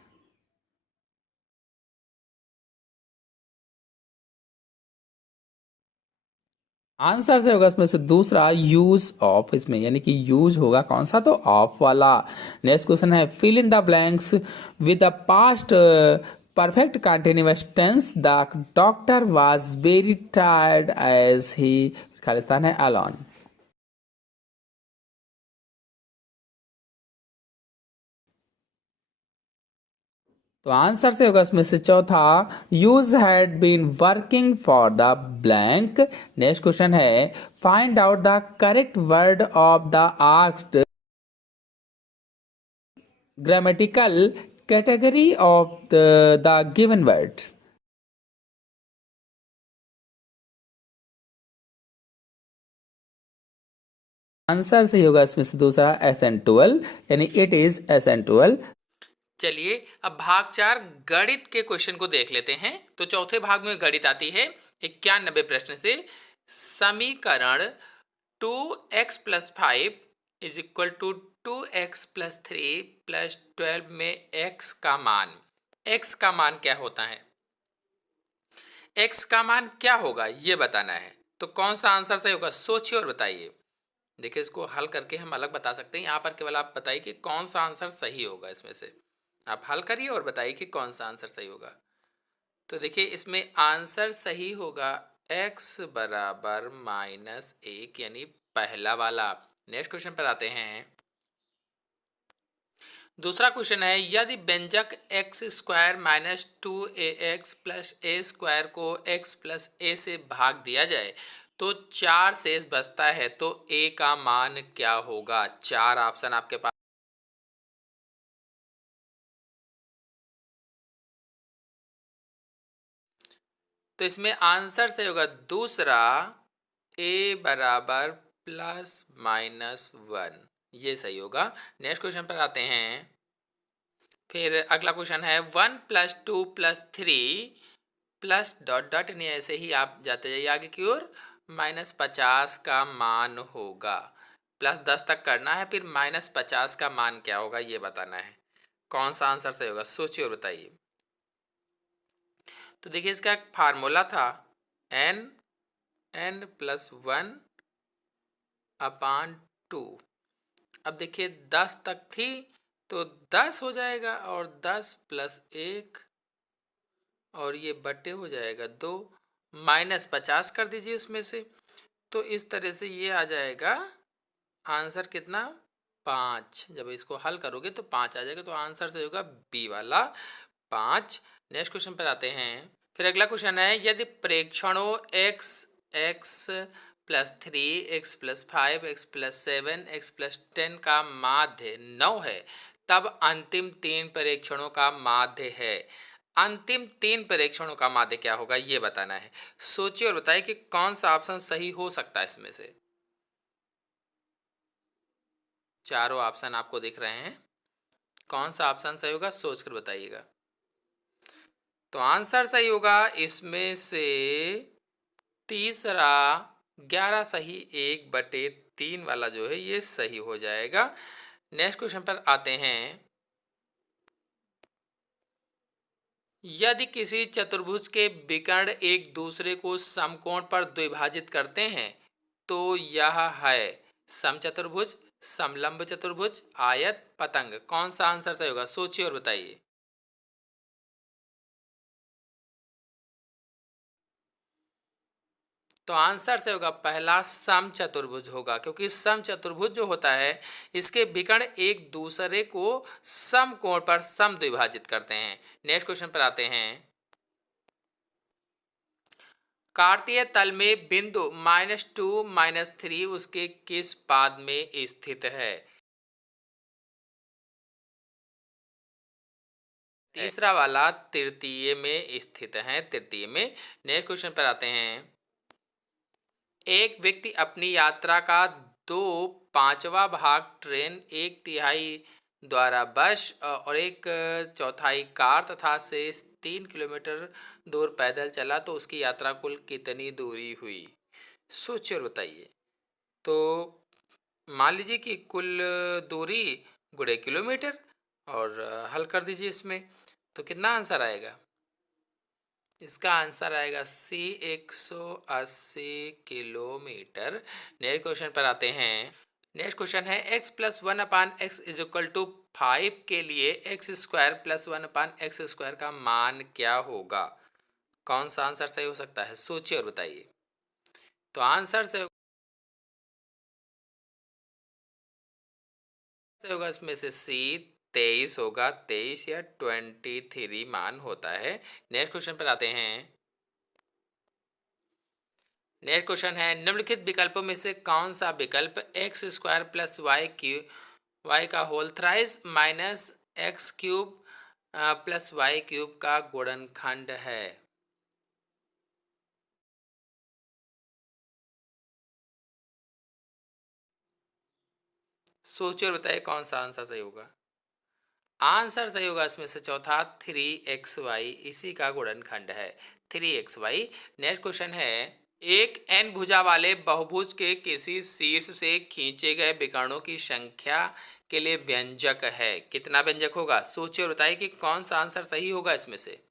आंसर से होगा इसमें से दूसरा, यूज ऑफ। इसमें यानी कि यूज होगा कौन सा, तो ऑफ वाला। नेक्स्ट क्वेश्चन है, fill in the blanks with the past perfect continuous tense. The doctor was very tired as he, खालिस्तान है, अलोन। तो आंसर से होगा इसमें से चौथा, use had been working for the blank. Next question है, find out the correct word of the asked grammatical category of the given words। Answer सही होगा इसमें से दूसरा, SN12, यानी इट इज SN12। चलिए अब भाग 4 गणित के क्वेश्चन को देख लेते हैं। तो चौथे भाग में गणित आती है 91 प्रश्न से। समीकरण 2x+5 is equal to 2x+3 plus 12 में x का मान क्या होता है। x का मान क्या होगा ये बताना है। तो कौन सा आंसर सही होगा, सोचिए और बताइए। देखिए इसको हल करके हम अलग बता सकते हैं, यहाँ पर केवल आप बताइए कि कौन सा आंसर सही होगा। इसमें से आप हल करिए और बताइए कि कौन सा आंसर सही होगा। तो देखिए इसमें आंसर सही होगा x बराबर -1, यानी पहला वाला। नेक्स्ट क्वेश्चन पर आते हैं। दूसरा क्वेश्चन है, यदि व्यंजक x² - 2ax plus a square को x प्लस a से भाग दिया जाए तो 4 शेष बचता है, तो a का मान क्या होगा। 4 ऑप्शन आपके पास। तो इसमें आंसर सही होगा दूसरा, a बराबर ±1, ये सही होगा। नेक्स्ट क्वेश्चन पर आते हैं। फिर अगला क्वेश्चन है 1 + 2 + 3 प्लस डॉट डॉट, यानी ऐसे ही आप जाते जाइए आगे की ओर, -50 का मान होगा। +10 तक करना है, फिर -50 का मान क्या होगा ये बताना है। कौन सा आंसर सही होगा, सोचिए और बताइए। तो देखिए इसका एक फार्मूला था, n+1/2। अब देखिए 10 तक थी तो 10 हो जाएगा, और 10 + 1 और ये बटे हो जाएगा 2, -50 कर दीजिए उसमें से। तो इस तरह से ये आ जाएगा आंसर कितना, 5। जब इसको हल करोगे तो 5 आ जाएगा, तो आंसर सही होगा बी वाला, 5। नेक्स्ट क्वेश्चन पर आते हैं। फिर अगला क्वेश्चन है, यदि प्रेक्षणों x+3, x+5, x+7, x+10 का माध्य 9 है, तब अंतिम 3 प्रेक्षणों का माध्य है। अंतिम 3 प्रेक्षणों का माध्य क्या होगा ये बताना है। सोचिए और बताइए कि कौन सा ऑप्शन सही हो सकता है इसमें से। चारों ऑप्शन आपको दिख रहे हैं, कौन सा ऑप्शन सही होगा सोच कर बताइएगा। तो आंसर सही होगा इसमें से तीसरा, 11 सही 1/3 वाला जो है ये सही हो जाएगा। नेक्स्ट क्वेश्चन पर आते हैं। यदि किसी चतुर्भुज के विकर्ण एक दूसरे को समकोण पर द्विभाजित करते हैं तो यह है समचतुर्भुज, समलंब चतुर्भुज, आयत, पतंग। कौन सा आंसर सही होगा सोचिए और बताइए। तो आंसर से होगा पहला, समचतुर्भुज होगा, क्योंकि समचतुर्भुज जो होता है इसके विकर्ण एक दूसरे को समकोण पर समद्विभाजित करते हैं। नेक्स्ट क्वेश्चन पर आते हैं। कार्तीय तल में बिंदु -2 -3 उसके किस पाद में स्थित है। तीसरा वाला तृतीय में स्थित है, तृतीय में। नेक्स्ट क्वेश्चन पर आते हैं। एक व्यक्ति अपनी यात्रा का 2/5वां भाग ट्रेन, 1/3 द्वारा बस और 1/4 कार तथा शेष 3 किलोमीटर दूर पैदल चला, तो उसकी यात्रा कुल कितनी दूरी हुई। सोचिए और बताइए। तो मान लीजिए कि कुल दूरी गुणे किलोमीटर, और हल कर दीजिए इसमें, तो कितना आंसर आएगा। इसका आंसर आएगा सी, 180 किलोमीटर। नेक्स्ट क्वेश्चन पर आते हैं। नेक्स्ट क्वेश्चन है x+1/x=5 के लिए x² + 1/x² का मान क्या होगा। कौन सा आंसर सही हो सकता है सोचिए और बताइए। तो आंसर से होगा इसमें से सी, 23 होगा, 23 या 23 मान होता है। नेक्स्ट क्वेश्चन पर आते हैं। नेक्स्ट क्वेश्चन है, निम्नलिखित विकल्पों में से कौन सा विकल्प x² + y का होल थ्राइस -x³ + y³ का गुणनखंड है। सोचिए और बताइए कौन सा आंसर सही होगा। आंसर सही होगा इसमें से चौथा, 3xy, इसी का गुणनखंड है 3xy। नेक्स्ट क्वेश्चन है, एक n भुजा वाले बहुभुज के किसी शीर्ष से खींचे गए विकर्णों की संख्या के लिए व्यंजक है। कितना व्यंजक होगा सोचिए और बताइए कि कौन सा आंसर सही होगा इसमें से।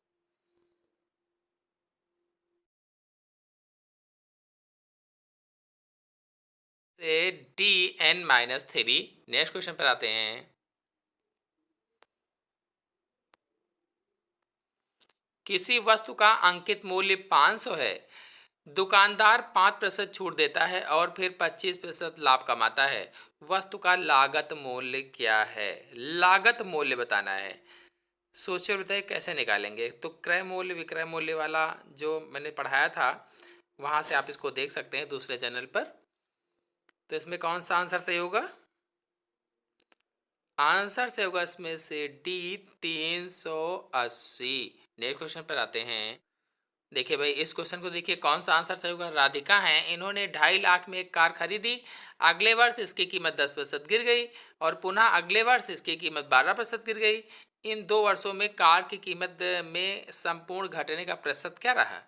DN-3। नेक्स्ट क्वेश्चन पर आते हैं। किसी वस्तु का अंकित मूल्य 500 है, दुकानदार 5% छूट देता है और फिर 25% लाभ कमाता है। वस्तु का लागत मूल्य क्या है। लागत मूल्य बताना है। सोचिए और बताइए कैसे निकालेंगे। तो क्रय मूल्य विक्रय मूल्य वाला जो मैंने पढ़ाया था वहां से आप इसको देख सकते हैं दूसरे चैनल पर। तो इसमें कौन सा आंसर सही होगा। आंसर से होगा इसमें से डी, 380। नेक्स्ट क्वेश्चन पर आते हैं। देखिए भाई, इस क्वेश्चन को देखिए, कौन सा आंसर सही होगा। राधिका हैं, इन्होंने 2.5 लाख में एक कार खरीदी। अगले वर्ष इसकी कीमत 10% गिर गई और पुनः अगले वर्ष इसकी कीमत 12% गिर गई। इन 2 वर्षों में कार की कीमत में संपूर्ण घटने का प्रतिशत क्या रहा?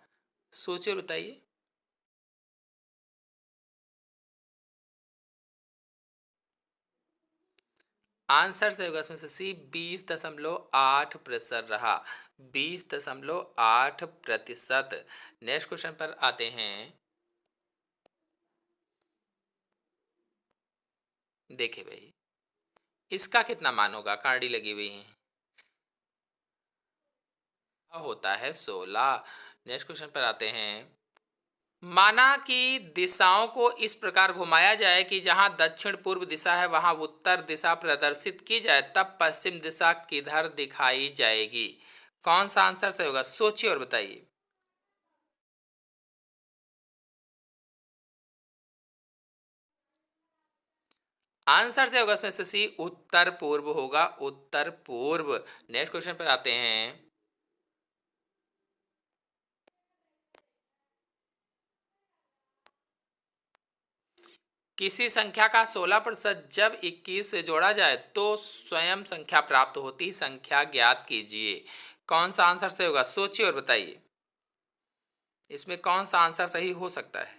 सोचिए और बताइए। आंसर सही होगा इसमें से सी, 20.8% रहा। 20.8%। नेक्स्ट क्वेश्चन पर आते हैं। देखिए भाई, इसका कितना मान होगा, कांडी लगी हुई है। होता है 16। नेक्स्ट क्वेश्चन पर आते हैं। माना कि दिशाओं को इस प्रकार घुमाया जाए कि जहां दक्षिण पूर्व दिशा है वहां उत्तर दिशा प्रदर्शित की जाए, तब पश्चिम दिशा किधर दिखाई जाएगी? कौन सा आंसर सही होगा, सोचिए और बताइए। आंसर से होगा इसमें से सी, उत्तर पूर्व होगा, उत्तर पूर्व। नेक्स्ट क्वेश्चन पर आते हैं। किसी संख्या का 16% जब 21 से जोड़ा जाए तो स्वयं संख्या प्राप्त होती, संख्या ज्ञात कीजिए। कौन सा आंसर सही होगा, सोचिए और बताइए। इसमें कौन सा आंसर सही हो सकता है?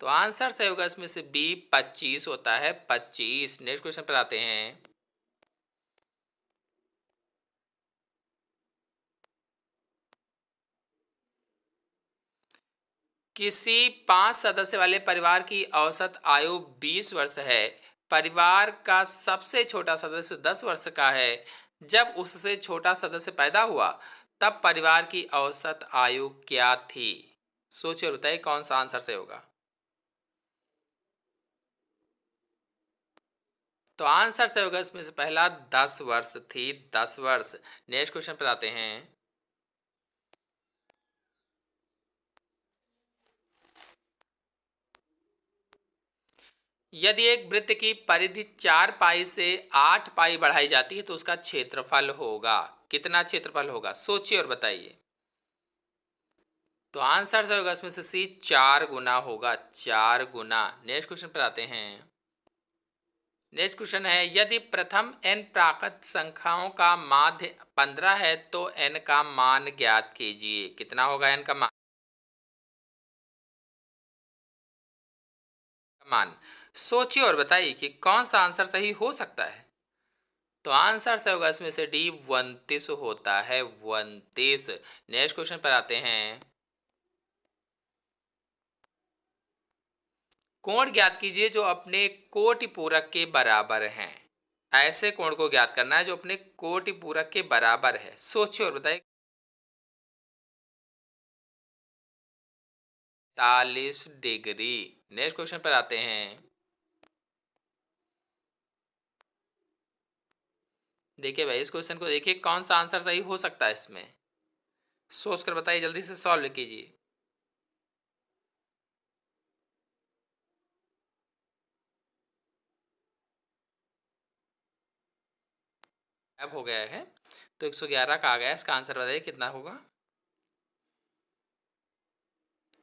तो आंसर सही होगा इसमें से बी, 25 होता है, 25। नेक्स्ट क्वेश्चन पर आते हैं। किसी 5 सदस्य वाले परिवार की औसत आयु 20 वर्ष है। परिवार का सबसे छोटा सदस्य 10 वर्ष का है। जब उससे छोटा सदस्य पैदा हुआ तब परिवार की औसत आयु क्या थी? सोचिए और बताइए कौन सा आंसर सही होगा। तो आंसर सही होगा इसमें से पहला, 10 वर्ष थी, 10 वर्ष। नेक्स्ट क्वेश्चन पर आते हैं। यदि एक वृत्त की परिधि 4 पाई से 8 पाई बढ़ाई जाती है तो उसका क्षेत्रफल होगा, कितना क्षेत्रफल होगा, सोचिए और बताइए। तो आंसर जो होगा इसमें से सी, 4 गुना होगा, 4 गुना। नेक्स्ट क्वेश्चन पर आते हैं। नेक्स्ट क्वेश्चन है, यदि प्रथम n प्राकृत संख्याओं का माध्य 15 है तो n का मान ज्ञात कीजिए। कितना होगा n का मान? सोचिए और बताइए कि कौन सा आंसर सही हो सकता है। तो आंसर से होगा इसमें से डी, 29 होता है, 29। नेक्स्ट क्वेश्चन पर आते हैं। कोण ज्ञात कीजिए जो अपने कोटि पूरक के बराबर हैं। ऐसे कोण को ज्ञात करना है जो अपने कोटि पूरक के बराबर है। सोचिए और बताइए। 45 डिग्री। नेक्स्ट क्वेश्चन पर आते हैं। देखिए भाई, इस क्वेश्चन को देखिए, कौन सा आंसर सही हो सकता है इसमें, सोच कर बताइए, जल्दी से सॉल्व कीजिए। अब हो गया है तो 111 का आ गया, इसका आंसर बताइए कितना होगा।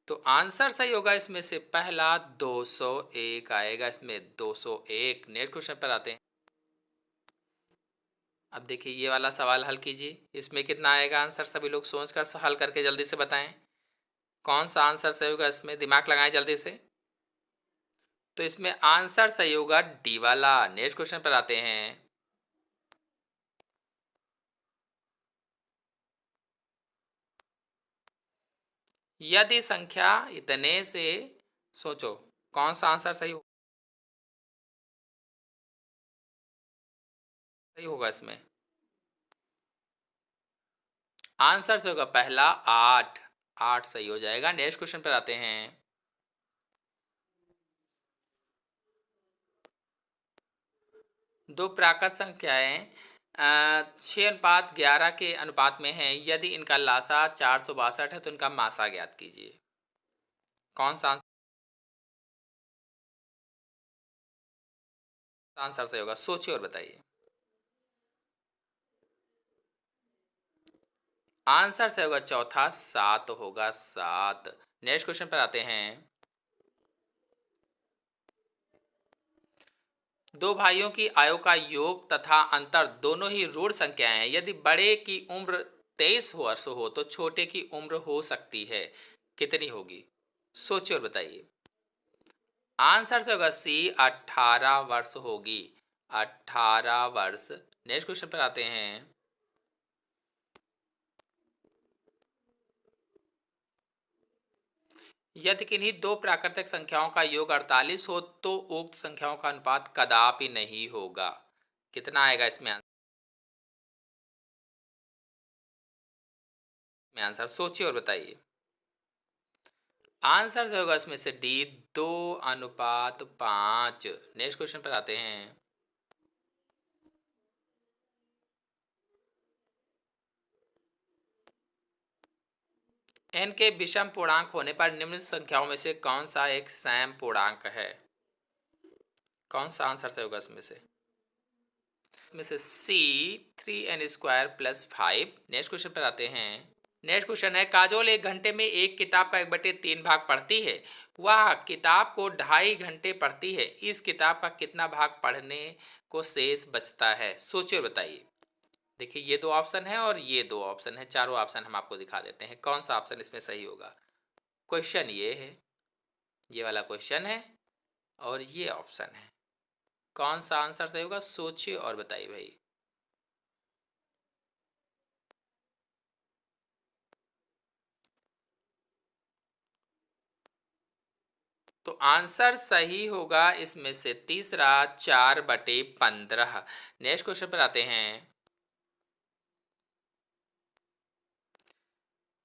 तो आंसर सही होगा इसमें से पहला, 201 आएगा, इसमें 201। नेक्स्ट क्वेश्चन पर आते हैं। अब देखिए, ये वाला सवाल हल कीजिए, इसमें कितना आएगा आंसर, सभी लोग सोच कर हल करके जल्दी से बताएं कौन सा आंसर सही होगा। इसमें दिमाग लगाएं जल्दी से। तो इसमें आंसर सही होगा डी वाला। नेक्स्ट क्वेश्चन पर आते हैं। यदि संख्या इतने से, सोचो कौन सा आंसर सही होगा इसमें। आंसर से होगा पहला, 8। 8 सही हो जाएगा। नेक्स्ट क्वेश्चन पर आते हैं। दो प्राकृत संख्याएं 6:11 के अनुपात में हैं। यदि इनका लासा 462 है तो इनका मासा ज्ञात कीजिए। कौन सा आंसर सही होगा, सोचिए और बताइए। आंसर से होगा चौथा 7 होगा 7। नेक्स्ट क्वेश्चन पर आते हैं। दो भाइयों की आयु का योग तथा अंतर दोनों ही ऋण संख्याएं हैं। यदि बड़े की उम्र 23 वर्ष हो तो छोटे की उम्र हो सकती है, कितनी होगी? सोचिए और बताइए। आंसर से होगा सी 18 वर्ष होगी, 18 वर्ष। नेक्स्ट क्वेश्चन पर आते हैं। यदि किन्हीं दो प्राकृतिक संख्याओं का योग 48 हो तो उक्त संख्याओं का अनुपात कदापि नहीं होगा, कितना आएगा इसमें आंसर? सोचिए और बताइए। आंसर जो होगा इसमें से डी 2:5। नेक्स्ट क्वेश्चन पर आते हैं। n के विषम पूर्णांक होने पर निम्न संख्याओं में से कौन सा एक सम पूर्णांक है? कौन सा आंसर से होगा इसमें से? इसमें से सी 3n² + 5। नेक्स्ट क्वेश्चन पर आते हैं। नेक्स्ट क्वेश्चन है, काजोल 1 घंटे में एक किताब का 1/3 भाग पढ़ती है। वह किताब को 2.5 घंटे पढ़ती है। इस किताब का कितना भाग पढ़ने को शेष बचता है? सोचिए और बताइए। देखिए, ये दो ऑप्शन है और ये दो ऑप्शन है, चारों ऑप्शन हम आपको दिखा देते हैं। कौन सा ऑप्शन इसमें सही होगा? क्वेश्चन ये है, ये वाला क्वेश्चन है और ये ऑप्शन है। कौन सा आंसर सही होगा? सोचिए और बताइए भाई। तो आंसर सही होगा इसमें से तीसरा, 4/15। नेक्स्ट क्वेश्चन पर आते हैं।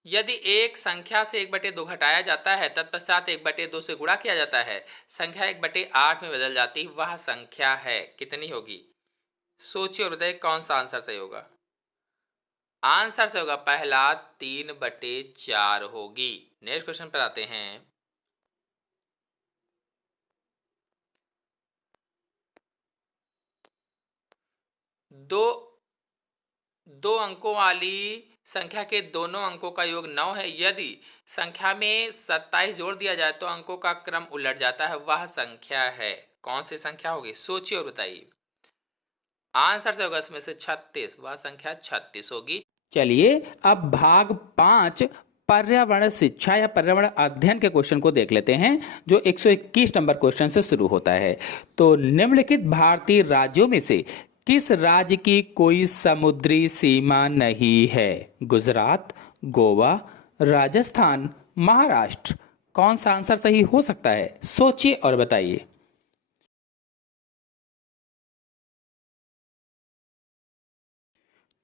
यदि एक संख्या से 1/2 घटाया जाता है तत्पश्चात 1/2 से गुणा किया जाता है, संख्या 1/8 में बदल जाती है, वह संख्या है, कितनी होगी? सोचिए और बताइए कौन सा आंसर सही होगा। आंसर से होगा पहला, 3/4 होगी। नेक्स्ट क्वेश्चन पर आते हैं। दो दो अंकों वाली संख्या के दोनों अंकों का योग 9 है। यदि संख्या में 27 जोड़ दिया जाए तो अंकों का क्रम उलट जाता है, वह संख्या है, कौन सी संख्या होगी? सोचिए और बताइए। आंसर से होगा इसमें से 36, वह संख्या 36 होगी। चलिए अब भाग 5 पर्यावरण शिक्षा या पर्यावरण अध्ययन के क्वेश्चन को देख लेते हैं, जो 121 नंबर क्वेश्चन से शुरू होता है। तो निम्नलिखित भारतीय राज्यों में से किस राज्य की कोई समुद्री सीमा नहीं है? गुजरात, गोवा, राजस्थान, महाराष्ट्र। कौन सा आंसर सही हो सकता है? सोचिए और बताइए।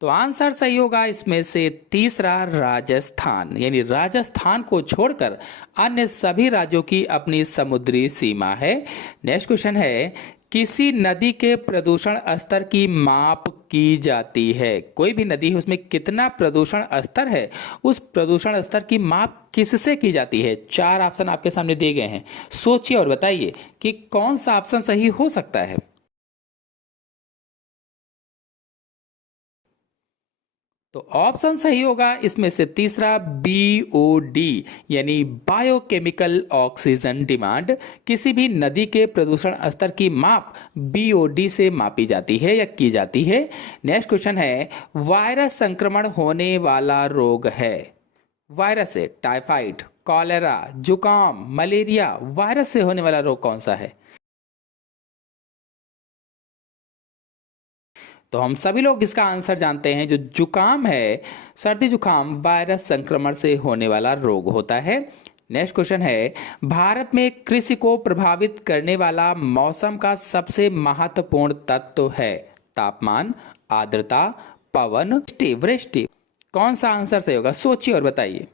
तो आंसर सही होगा इसमें से तीसरा, राजस्थान। यानी राजस्थान को छोड़कर अन्य सभी राज्यों की अपनी समुद्री सीमा है। नेक्स्ट क्वेश्चन है, किसी नदी के प्रदूषण स्तर की माप की जाती है? कोई भी नदी है, उसमें कितना प्रदूषण स्तर है, उस प्रदूषण स्तर की माप किससे की जाती है? 4 ऑप्शन आपके सामने दिए गए हैं। सोचिए और बताइए कि कौन सा ऑप्शन सही हो सकता है। तो ऑप्शन सही होगा इसमें से तीसरा, BOD, यानी बायोकेमिकल ऑक्सीजन डिमांड। किसी भी नदी के प्रदूषण स्तर की माप BOD से मापी जाती है या की जाती है। नेक्स्ट क्वेश्चन है, वायरस संक्रमण होने वाला रोग है। वायरस से टाइफाइड, कॉलेरा, जुकाम, मलेरिया, वायरस से होने वाला रोग कौन सा है? तो हम सभी लोग इसका आंसर जानते हैं। जो जुकाम है, सर्दी जुकाम वायरस संक्रमण से होने वाला रोग होता है। नेक्स्ट क्वेश्चन है, भारत में कृषि को प्रभावित करने वाला मौसम का सबसे महत्वपूर्ण तत्व है? तापमान, आर्द्रता, पवन, वृष्टि। कौन सा आंसर सही होगा? सोचिए और बताइए।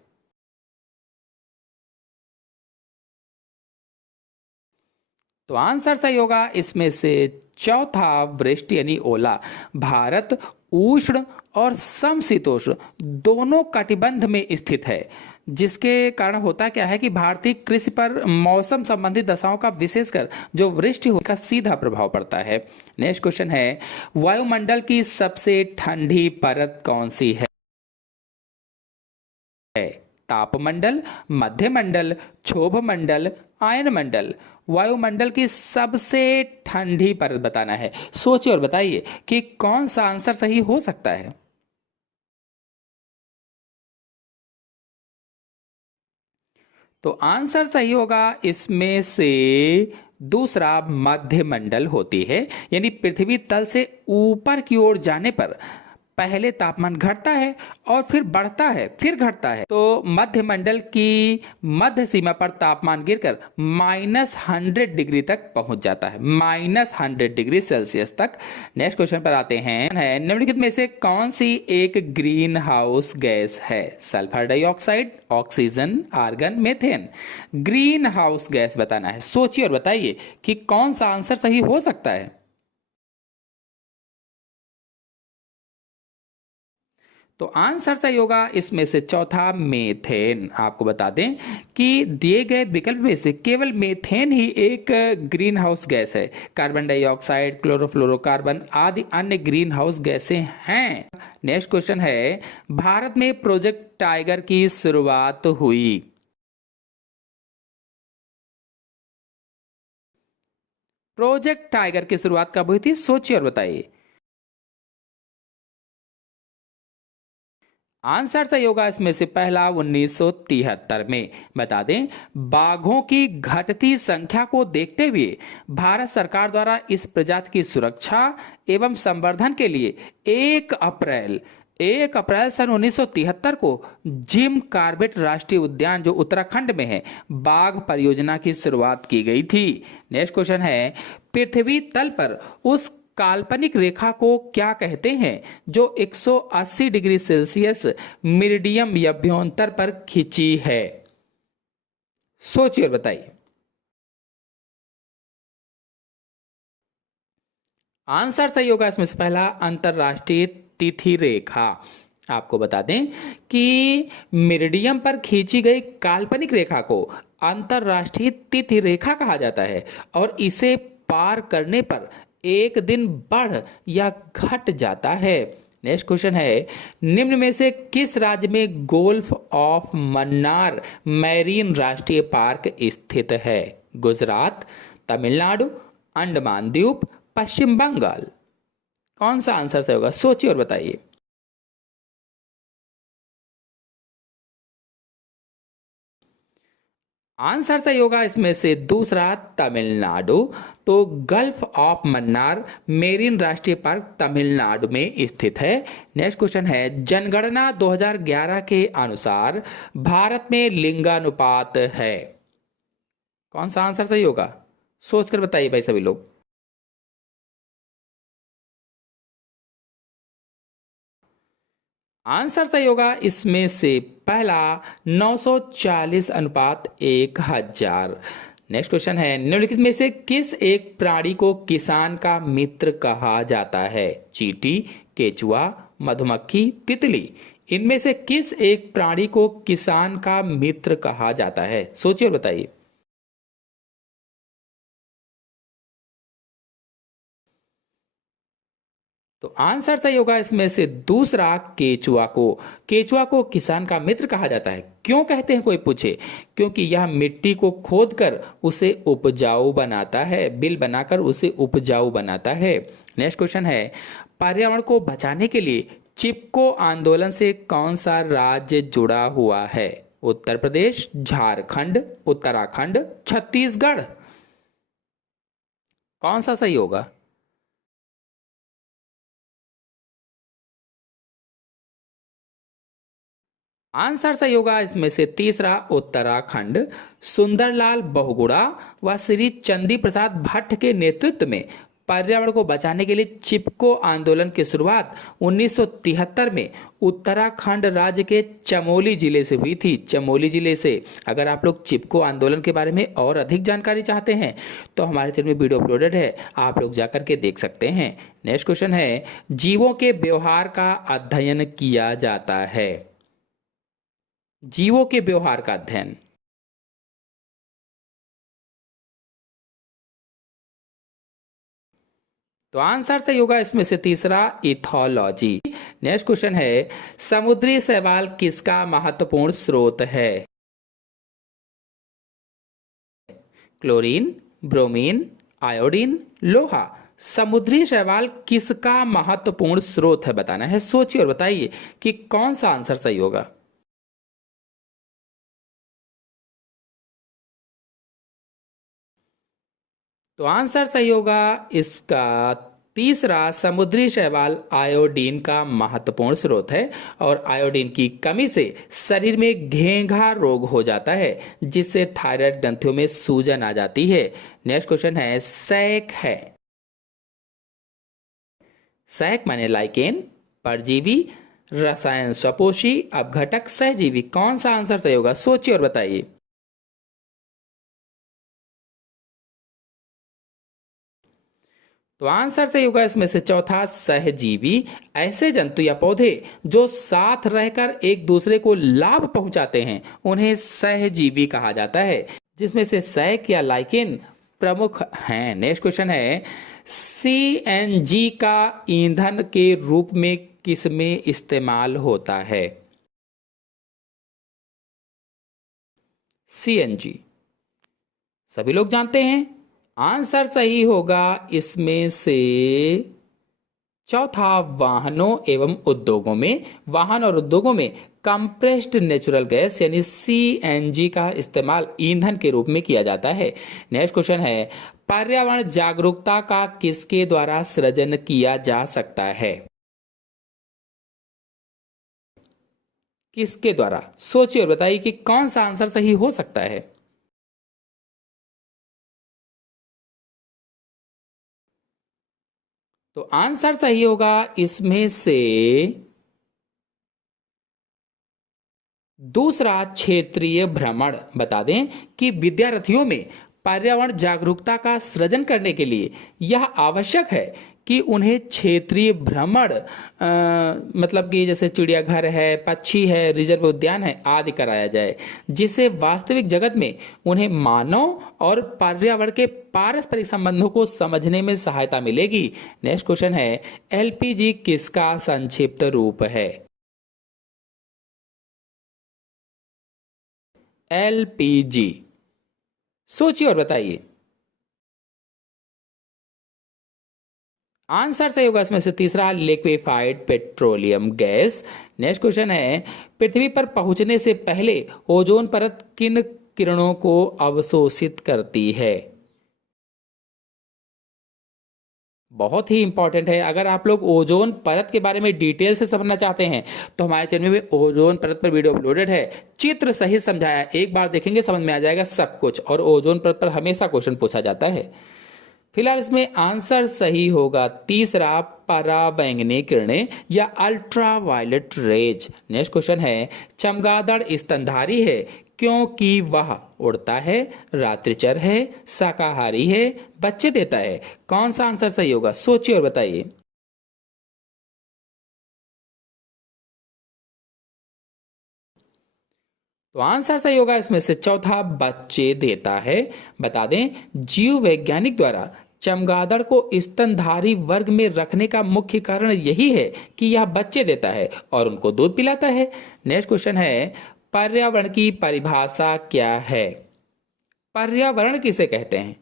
तो आंसर सही होगा इसमें से चौथा, वृष्टि यानी ओला। भारत उष्ण और समशीतोष्ण दोनों कटिबंध में स्थित है, जिसके कारण होता क्या है कि भारतीय कृषि पर मौसम संबंधी दशाओं का विशेषकर जो वृष्टि का सीधा प्रभाव पड़ता है। नेक्स्ट क्वेश्चन है, वायुमंडल की सबसे ठंडी परत कौन सी है? तापमंडल, मध्यमंडल, क्षोभमंडल, आयनमंडल। वायुमंडल की सबसे ठंडी परत बताना है। सोचिए और बताइए कि कौन सा आंसर सही हो सकता है। तो आंसर सही होगा इसमें से दूसरा, मध्यमंडल होती है। यानी पृथ्वी तल से ऊपर की ओर जाने पर पहले तापमान घटता है और फिर बढ़ता है, फिर घटता है। तो मध्यमंडल की मध्य सीमा पर तापमान गिरकर -100 डिग्री तक पहुंच जाता है, -100 डिग्री सेल्सियस तक। नेक्स्ट क्वेश्चन पर आते हैं, है निम्नलिखित में से कौन सी एक ग्रीन हाउस गैस है? Sulphur dioxide, oxygen, argon, methane. Greenhouse gas बताना है। सोचिए और बताइए कि कौन सा आंसर सही हो सकता है। तो आंसर सही होगा इसमें से चौथा, मीथेन। आपको बता दें कि दिए गए विकल्प में से केवल मीथेन ही एक ग्रीन हाउस गैस है। कार्बन डाइऑक्साइड, क्लोरोफ्लोरोकार्बन आदि अन्य ग्रीन हाउस गैसें हैं। नेक्स्ट क्वेश्चन है, भारत में प्रोजेक्ट टाइगर की शुरुआत हुई। प्रोजेक्ट टाइगर की शुरुआत कब हुई थी? सोचिए और बताइए। आंसर सही होगा इसमें से पहला, 1973 में। बता दें, बाघों की घटती संख्या को देखते हुए भारत सरकार द्वारा इस प्रजाति की सुरक्षा एवं संवर्धन के लिए 1 अप्रैल सन 1973 को जिम कार्बेट राष्ट्रीय उद्यान, जो उत्तराखंड में है, बाघ परियोजना की शुरुआत की गई थी। नेक्स्ट क्वेश्चन है, पृथ्वी तल पर उस काल्पनिक रेखा को क्या कहते हैं जो 180 डिग्री सेल्सियस मेरिडियम अभ्यंतर पर खिंची है? सोचिए और बताइए। आंसर सही होगा इसमें से पहला, अंतरराष्ट्रीय तिथि रेखा। आपको बता दें कि मेरिडियम पर खींची गई काल्पनिक रेखा को अंतरराष्ट्रीय तिथि रेखा कहा जाता है और इसे पार करने पर एक दिन बढ़ या घट जाता है। नेक्स्ट क्वेश्चन है, निम्न में से किस राज्य में गोल्फ ऑफ मन्नार मैरीन राष्ट्रीय पार्क स्थित है? गुजरात, तमिलनाडु, अंडमान द्वीप, पश्चिम बंगाल। कौन सा आंसर सही होगा? सोचिए और बताइए। आंसर सही होगा इसमें से दूसरा, तमिलनाडु। तो गल्फ ऑफ मन्नार मेरीन राष्ट्रीय पार्क तमिलनाडु में स्थित है। नेक्स्ट क्वेश्चन है, जनगणना 2011 के अनुसार भारत में लिंगानुपात है। कौन सा आंसर सही होगा? सोचकर बताइए भाई सभी लोग। आंसर सही होगा इसमें से पहला, 940:1000। नेक्स्ट क्वेश्चन है, निम्नलिखित में से किस एक प्राणी को किसान का मित्र कहा जाता है? चींटी, केचुआ, मधुमक्खी, तितली। इनमें से किस एक प्राणी को किसान का मित्र कहा जाता है? सोचिए और बताइए। तो आंसर सही होगा इसमें से दूसरा, केचुआ को। केचुआ को किसान का मित्र कहा जाता है। क्यों कहते हैं कोई पूछे? क्योंकि यह मिट्टी को खोदकर उसे उपजाऊ बनाता है, बिल बनाकर उसे उपजाऊ बनाता है। नेक्स्ट क्वेश्चन है, पर्यावरण को बचाने के लिए चिपको आंदोलन से कौन सा राज्य जुड़ा हुआ है? उत्तर प्रदेश, झारखंड, उत्तराखंड, छत्तीसगढ़। कौन सा सही होगा? आंसर सही होगा इसमें से तीसरा, उत्तराखंड। सुंदरलाल बहुगुणा व श्री चंदी प्रसाद भट्ट के नेतृत्व में पर्यावरण को बचाने के लिए चिपको आंदोलन की शुरुआत 1973 में उत्तराखंड राज्य के चमोली जिले से हुई थी। चमोली जिले से। अगर आप लोग चिपको आंदोलन के बारे में और अधिक जानकारी चाहते हैं तो हमारे चैनल में वीडियो अपलोडेड है, आप लोग जाकर के देख सकते हैं। नेक्स्ट क्वेश्चन है, जीवों के व्यवहार का अध्ययन किया जाता है। जीवों के व्यवहार का अध्ययन। तो आंसर सही होगा इसमें से तीसरा इथोलॉजी। नेक्स्ट क्वेश्चन है, समुद्री शैवाल किसका महत्वपूर्ण स्रोत है? क्लोरीन, ब्रोमीन, आयोडीन, लोहा। समुद्री शैवाल किसका महत्वपूर्ण स्रोत है बताना है। सोचिए और बताइए कि कौन सा आंसर सही होगा। तो आंसर सही होगा इसका तीसरा, समुद्री शैवाल आयोडीन का महत्वपूर्ण स्रोत है और आयोडीन की कमी से शरीर में घेंघा रोग हो जाता है जिससे थायराइड ग्रंथियों में सूजन आ जाती है। नेक्स्ट क्वेश्चन है, सैक है। सैक माने लाइकेन, परजीवी, रसायन स्वपोषी, अपघटक, सहजीवी। कौन सा आंसर सही होगा? सोचिए और बताइए। तो आंसर सही होगा इसमें से चौथा, सहजीवी। ऐसे जंतु या पौधे जो साथ रहकर एक दूसरे को लाभ पहुंचाते हैं उन्हें सहजीवी कहा जाता है, जिसमें से सैक या लाइकेन प्रमुख हैं। नेक्स्ट क्वेश्चन है, सीएनजी का ईंधन के रूप में किसमें इस्तेमाल होता है? सीएनजी सभी लोग जानते हैं। आंसर सही होगा इसमें से चौथा, वाहनों एवं उद्योगों में। वाहन और उद्योगों में कंप्रेस्ड नेचुरल गैस यानी सीएनजी का इस्तेमाल ईंधन के रूप में किया जाता है। नेक्स्ट क्वेश्चन है, पर्यावरण जागरूकता का किसके द्वारा सृजन किया जा सकता है? किसके द्वारा? सोचिए और बताइए कि कौन सा आंसर सही हो सकता है। तो आंसर सही होगा इसमें से दूसरा, क्षेत्रीय भ्रमण। बता दें कि विद्यार्थियों में पर्यावरण जागरूकता का सृजन करने के लिए यह आवश्यक है कि उन्हें क्षेत्रीय भ्रमण मतलब कि जैसे चिड़ियाघर है, पक्षी है, रिजर्व उद्यान है आदि कराया जाए, जिससे वास्तविक जगत में उन्हें मानव और पर्यावरण के पारस्परिक संबंधों को समझने में सहायता मिलेगी। नेक्स्ट क्वेश्चन है, एलपीजी किसका संक्षिप्त रूप है? एलपीजी सोचिए और बताइए। आंसर सही होगा इसमें से तीसरा, liquefied petroleum gas. Next question है, पृथ्वी पर पहुंचने से पहले ओजोन परत किन किरणों को अवशोषित करती है? बहुत ही इंपॉर्टेंट है। अगर आप लोग ओजोन परत के बारे में डिटेल से समझना चाहते हैं तो हमारे चैनल में ओजोन परत पर वीडियो अपलोडेड है, चित्र सही समझाया है। एक बार देखेंगे समझ में आ जाएगा सब कुछ। और ओजोन परत पर हमेशा क्वेश्चन पूछा जाता है। फिलहाल इसमें आंसर सही होगा तीसरा, पराबैंगनी किरणें या ultraviolet rays. Next question है, चमगादड़ स्तनधारी है क्योंकि वह उड़ता है, रात्रिचर है, शाकाहारी है, बच्चे देता है। कौन सा आंसर सही होगा? सोचिए और बताइए। तो आंसर सही होगा इसमें से चौथा, बच्चे देता है। बता दें, जीव वैज्ञानिक द्वारा चमगादड़ को स्तनधारी वर्ग में रखने का मुख्य कारण यही है कि यह बच्चे देता है और उनको दूध पिलाता है। नेक्स्ट क्वेश्चन है, पर्यावरण की परिभाषा क्या है? पर्यावरण किसे कहते हैं?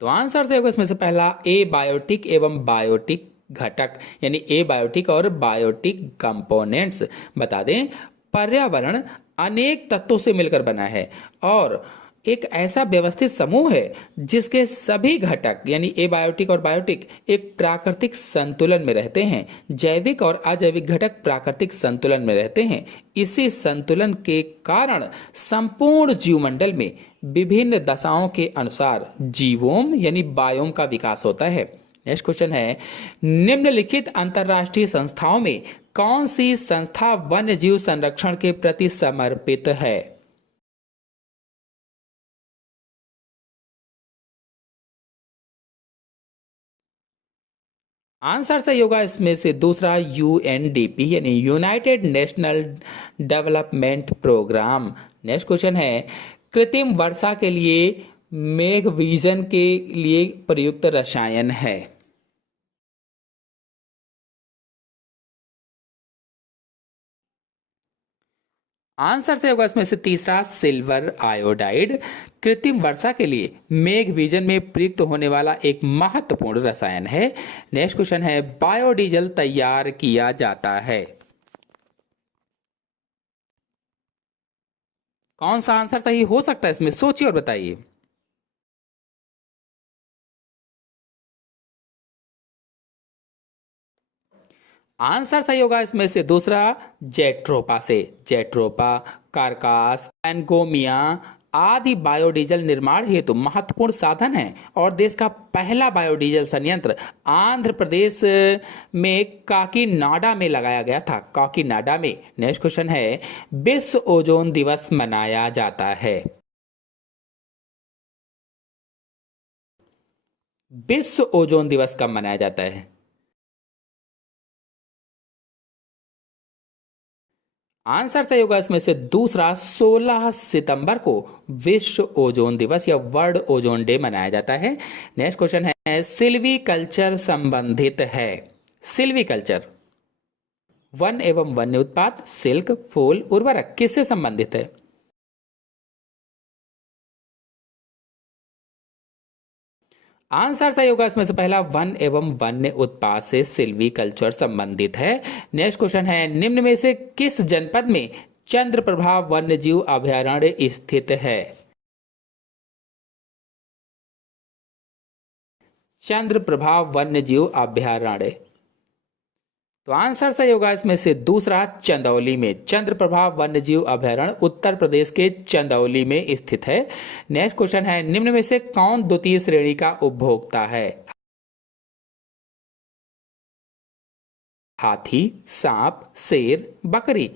तो आंसर से होगा इसमें से पहला, ए बायोटिक एवं बायोटिक घटक यानी ए बायोटिक और बायोटिक कंपोनेंट्स। बता दें, पर्यावरण अनेक तत्वों से मिलकर बना है और एक ऐसा व्यवस्थित समूह है जिसके सभी घटक यानी एबायोटिक और बायोटिक एक प्राकृतिक संतुलन में रहते हैं। जैविक और अजैविक घटक प्राकृतिक संतुलन में रहते हैं। इसी संतुलन के कारण संपूर्ण जीवमंडल में विभिन्न दशाओं के अनुसार जीवोम यानी बायोम का विकास होता है। नेक्स्ट क्वेश्चन है, निम्नलिखित अंतरराष्ट्रीय संस्थाओं में कौन सी संस्था वन्य जीव संरक्षण के प्रति समर्पित है? आंसर सही होगा इसमें से दूसरा, यूएनडीपी यानी United National Development Programme. Next question है, कृत्रिम वर्षा के लिए मेघवीजन के लिए प्रयुक्त रसायन है। आंसर से होगा इसमें से तीसरा सिल्वर आयोडाइड। कृत्रिम वर्षा के लिए मेघवीजन में प्रयुक्त होने वाला एक महत्वपूर्ण रसायन है। नेक्स्ट क्वेश्चन है, बायोडीजल तैयार किया जाता है। कौन सा आंसर सही हो सकता है इसमें, सोचिए और बताइए। आंसर सही होगा इसमें से दूसरा जेट्रोपा से। जेट्रोपा, कारकास, एंगोमिया आदि बायोडीजल निर्माण हेतु महत्वपूर्ण साधन है और देश का पहला बायोडीजल संयंत्र आंध्र प्रदेश में काकीनाडा में लगाया गया था। काकीनाडा में। नेक्स्ट क्वेश्चन है, विश्व ओजोन दिवस मनाया जाता है। विश्व ओजोन दिवस कब मनाया जाता है? आंसर सही होगा इसमें से दूसरा 16 सितंबर को विश्व ओजोन दिवस या वर्ल्ड ओजोन डे मनाया जाता है। नेक्स्ट क्वेश्चन है, सिल्वी कल्चर संबंधित है। सिल्वी कल्चर वन एवं वन्य उत्पाद, सिल्क, फूल, उर्वरक किससे संबंधित है? आंसर सही होगा इसमें से पहला वन एवं वन्य उत्पाद से सिल्वी कल्चर संबंधित है। नेक्स्ट क्वेश्चन है, निम्न में से किस जनपद में चंद्रप्रभा वन्यजीव अभयारण्य स्थित है? चंद्रप्रभा वन्यजीव अभयारण्य। तो आंसर सही होगा इसमें से दूसरा चंदौली में। चंद्रप्रभा वन्यजीव अभयारण्य उत्तर प्रदेश के चंदौली में स्थित है। नेक्स्ट क्वेश्चन है, निम्न में से कौन द्वितीय श्रेणी का उपभोक्ता है? हाथी, सांप, शेर, बकरी।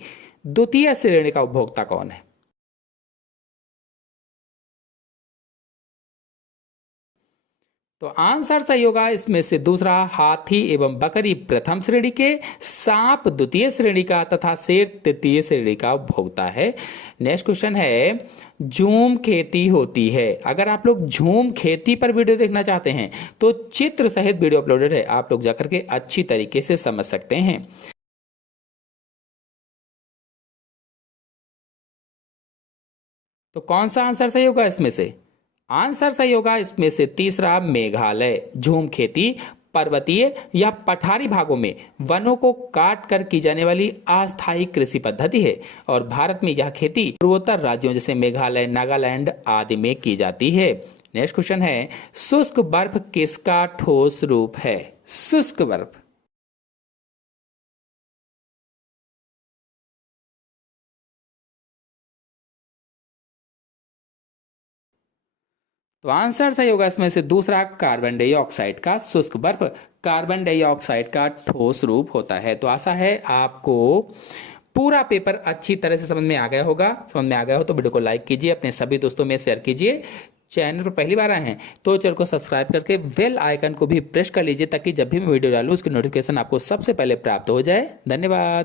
द्वितीय श्रेणी का उपभोक्ता कौन है? तो आंसर सही होगा इसमें से दूसरा हाथी एवं बकरी प्रथम श्रेणी के, सांप द्वितीय श्रेणी का तथा शेर तृतीय श्रेणी का उपभोक्ता है। नेक्स्ट क्वेश्चन है, झूम खेती होती है। अगर आप लोग झूम खेती पर वीडियो देखना चाहते हैं तो चित्र सहित वीडियो अपलोडेड है, आप लोग जाकर के अच्छी तरीके से समझ सकते हैं। तो कौन सा आंसर सही होगा इसमें से? आंसर सही होगा इसमें से तीसरा मेघालय। झूम खेती पर्वतीय या पठारी भागों में वनों को काट कर की जाने वाली अस्थायी कृषि पद्धति है और भारत में यह खेती पूर्वोत्तर राज्यों जैसे मेघालय, नागालैंड आदि में की जाती है। नेक्स्ट क्वेश्चन है, शुष्क बर्फ किसका ठोस रूप है? शुष्क बर्फ। तो आंसर सही होगा इसमें से दूसरा कार्बन डाइऑक्साइड का शुष्क बर्फ कार्बन डाइऑक्साइड का ठोस रूप होता है। तो आशा है आपको पूरा पेपर अच्छी तरह से समझ में आ गया होगा। समझ में आ गया हो तो वीडियो को लाइक कीजिए, अपने सभी दोस्तों में शेयर कीजिए। चैनल पर पहली बार आए हैं तो चैनल को सब्सक्राइब करके बेल आइकन को भी प्रेस कर लीजिए ताकि जब भी मैं वीडियो डालूं उसकी नोटिफिकेशन आपको सबसे पहले प्राप्त हो जाए। धन्यवाद।